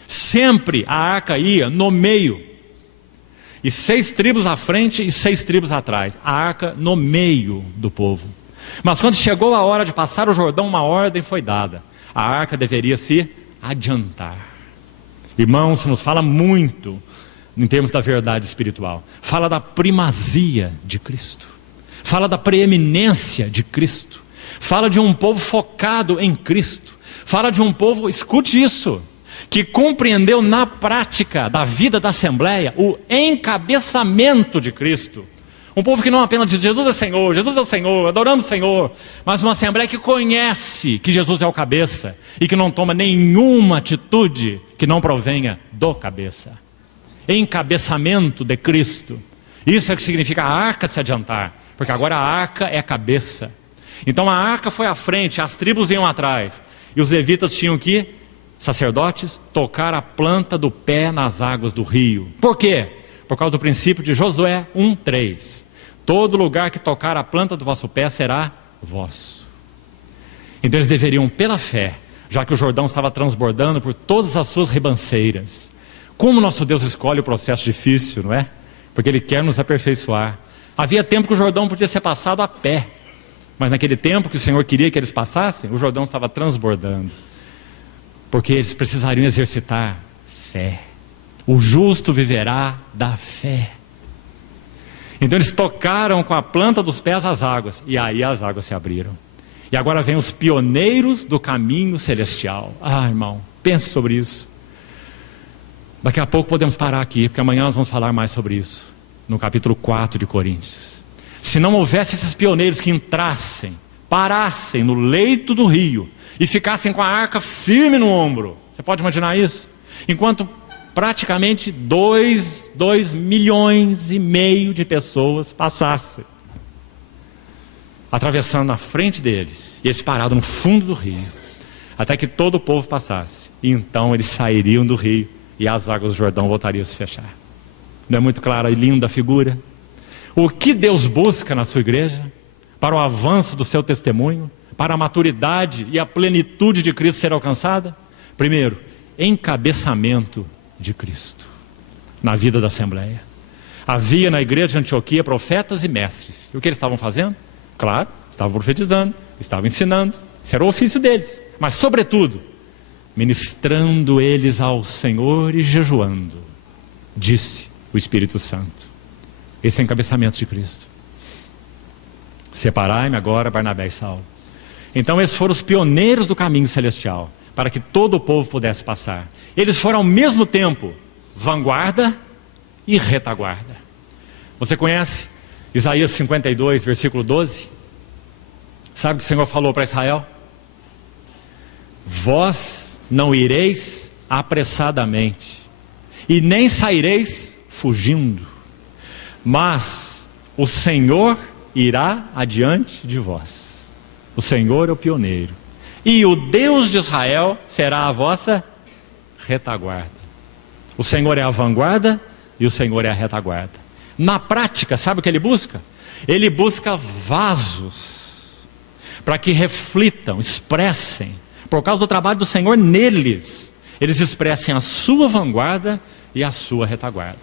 sempre a arca ia no meio, e 6 tribos à frente e 6 tribos atrás, a arca no meio do povo. Mas quando chegou a hora de passar o Jordão, uma ordem foi dada: a arca deveria se adiantar. Irmãos, nos fala muito em termos da verdade espiritual. Fala da primazia de Cristo, fala da preeminência de Cristo, fala de um povo focado em Cristo, fala de um povo, escute isso, que compreendeu na prática da vida da Assembleia o encabeçamento de Cristo. Um povo que não apenas diz: Jesus é o Senhor, adoramos o Senhor, mas uma Assembleia que conhece que Jesus é o cabeça e que não toma nenhuma atitude que não provenha do cabeça. Encabeçamento de Cristo. Isso é o que significa a arca se adiantar, porque agora a arca é a cabeça. Então a arca foi à frente, as tribos iam atrás, e os levitas tinham que, sacerdotes, tocar a planta do pé nas águas do rio. Por quê? Por causa do princípio de Josué 1:3. Todo lugar que tocar a planta do vosso pé será vosso. Então eles deveriam, pela fé, já que o Jordão estava transbordando por todas as suas ribanceiras. Como nosso Deus escolhe o processo difícil, não é? Porque Ele quer nos aperfeiçoar. Havia tempo que o Jordão podia ser passado a pé, mas naquele tempo que o Senhor queria que eles passassem, o Jordão estava transbordando. porque eles precisariam exercitar fé. O justo viverá da fé. Então eles tocaram com a planta dos pés as águas, e aí as águas se abriram. E agora vem os pioneiros do caminho celestial. Ah, irmão, pense sobre isso. Daqui a pouco podemos parar aqui, porque amanhã nós vamos falar mais sobre isso, no capítulo 4 de Coríntios. Se não houvesse esses pioneiros que entrassem, parassem no leito do rio e ficassem com a arca firme no ombro, você pode imaginar isso? Enquanto praticamente 2,5 milhões de pessoas passassem, atravessando na frente deles, e eles parados no fundo do rio, até que todo o povo passasse, e então eles sairiam do rio, e as águas do Jordão voltariam a se fechar. Não é muito clara e linda a figura? O que Deus busca na sua igreja, para o avanço do seu testemunho, para a maturidade e a plenitude de Cristo ser alcançada? Primeiro, encabeçamento de Cristo na vida da Assembleia. Havia na igreja de Antioquia profetas e mestres, e o que eles estavam fazendo? Claro, estavam profetizando, estavam ensinando, isso era o ofício deles, mas sobretudo, ministrando eles ao Senhor e jejuando, disse o Espírito Santo. Esse é o encabeçamento de Cristo. Separai-me agora Barnabé e Saulo. Então esses foram os pioneiros do caminho celestial, para que todo o povo pudesse passar. Eles foram ao mesmo tempo vanguarda e retaguarda. Você conhece Isaías 52, versículo 12? Sabe o que o Senhor falou para Israel? Vós não ireis apressadamente, e nem saireis fugindo, mas o Senhor irá adiante de vós. O Senhor é o pioneiro, e o Deus de Israel será a vossa retaguarda. O Senhor é a vanguarda e o Senhor é a retaguarda. Na prática, sabe o que ele busca? Ele busca vasos para que reflitam, expressem, por causa do trabalho do Senhor neles, eles expressem a sua vanguarda e a sua retaguarda.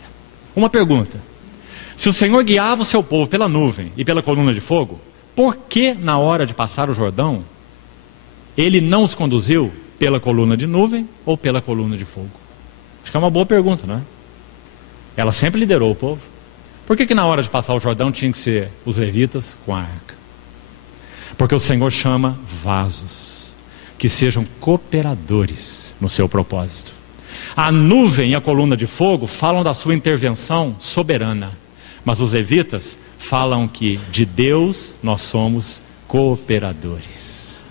Uma pergunta: se o Senhor guiava o seu povo pela nuvem e pela coluna de fogo, por que na hora de passar o Jordão, Ele não os conduziu pela coluna de nuvem ou pela coluna de fogo? Acho que é uma boa pergunta, não é? Ela sempre liderou o povo. Por que na hora de passar o Jordão tinha que ser os levitas com a arca? Porque o Senhor chama vasos que sejam cooperadores no seu propósito. A nuvem e a coluna de fogo falam da sua intervenção soberana, mas os levitas falam que de Deus nós somos cooperadores.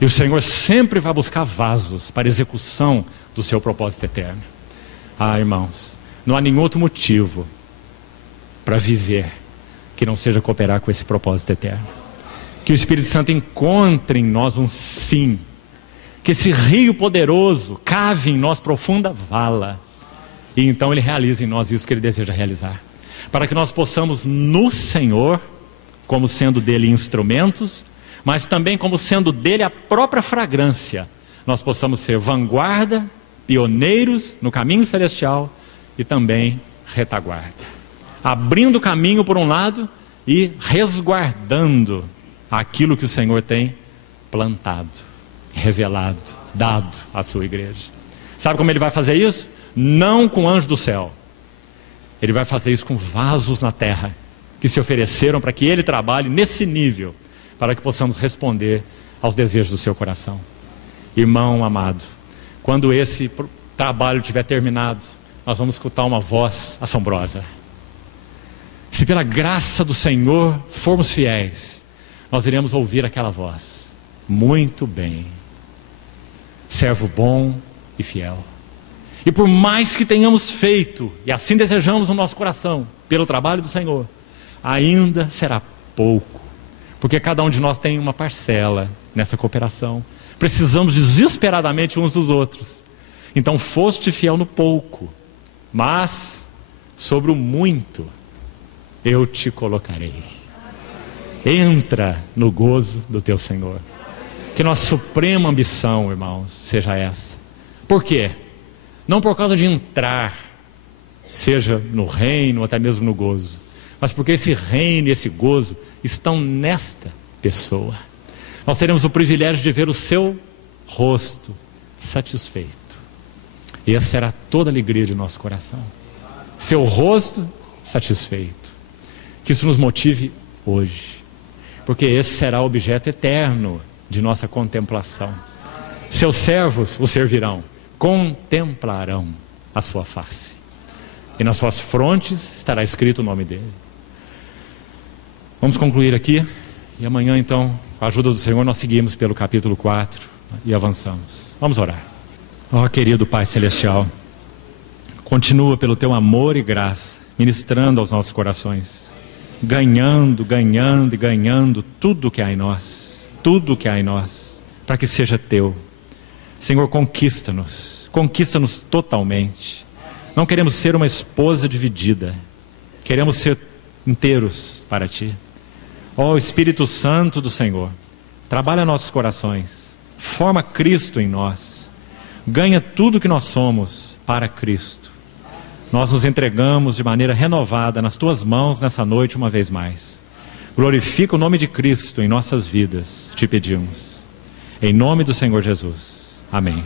E o Senhor sempre vai buscar vasos para a execução do seu propósito eterno. Ah, irmãos, não há nenhum outro motivo para viver que não seja cooperar com esse propósito eterno. Que o Espírito Santo encontre em nós um sim, que esse rio poderoso cave em nós profunda vala, e então Ele realize em nós isso que Ele deseja realizar, para que nós possamos no Senhor, como sendo dele instrumentos, mas também como sendo dele a própria fragrância, nós possamos ser vanguarda, pioneiros no caminho celestial e também retaguarda, abrindo caminho por um lado e resguardando aquilo que o Senhor tem plantado, revelado, dado à sua igreja. Sabe como Ele vai fazer isso? Não com anjo do céu. Ele vai fazer isso com vasos na terra, que se ofereceram para que Ele trabalhe nesse nível, para que possamos responder aos desejos do seu coração. Irmão amado, quando esse trabalho tiver terminado, nós vamos escutar uma voz assombrosa. Se pela graça do Senhor formos fiéis, nós iremos ouvir aquela voz: muito bem, servo bom e fiel. E por mais que tenhamos feito, e assim desejamos no nosso coração, pelo trabalho do Senhor, ainda será pouco, porque cada um de nós tem uma parcela nessa cooperação. Precisamos desesperadamente uns dos outros. Então foste fiel no pouco, mas sobre o muito eu te colocarei. Entra no gozo do teu Senhor. Que nossa suprema ambição, irmãos, seja essa. Por quê? Não por causa de entrar, seja no reino ou até mesmo no gozo, mas porque esse reino e esse gozo estão nesta pessoa. Nós teremos o privilégio de ver o seu rosto satisfeito. E essa será toda a alegria de nosso coração. Seu rosto satisfeito. Que isso nos motive hoje, porque esse será o objeto eterno de nossa contemplação. Seus servos o servirão, contemplarão a sua face, e nas suas frontes estará escrito o nome dele. Vamos concluir aqui, e amanhã então, com a ajuda do Senhor, nós seguimos pelo capítulo 4 e avançamos. Vamos orar. Ó querido Pai Celestial, continua pelo teu amor e graça, ministrando aos nossos corações, ganhando e ganhando tudo que há em nós, para que seja teu. Senhor, conquista-nos totalmente. Não queremos ser uma esposa dividida, queremos ser inteiros para ti. Ó Espírito Santo do Senhor, trabalha nossos corações, forma Cristo em nós, ganha tudo que nós somos para Cristo. Nós nos entregamos de maneira renovada nas tuas mãos nessa noite uma vez mais. Glorifica o nome de Cristo em nossas vidas, te pedimos. Em nome do Senhor Jesus. Amém.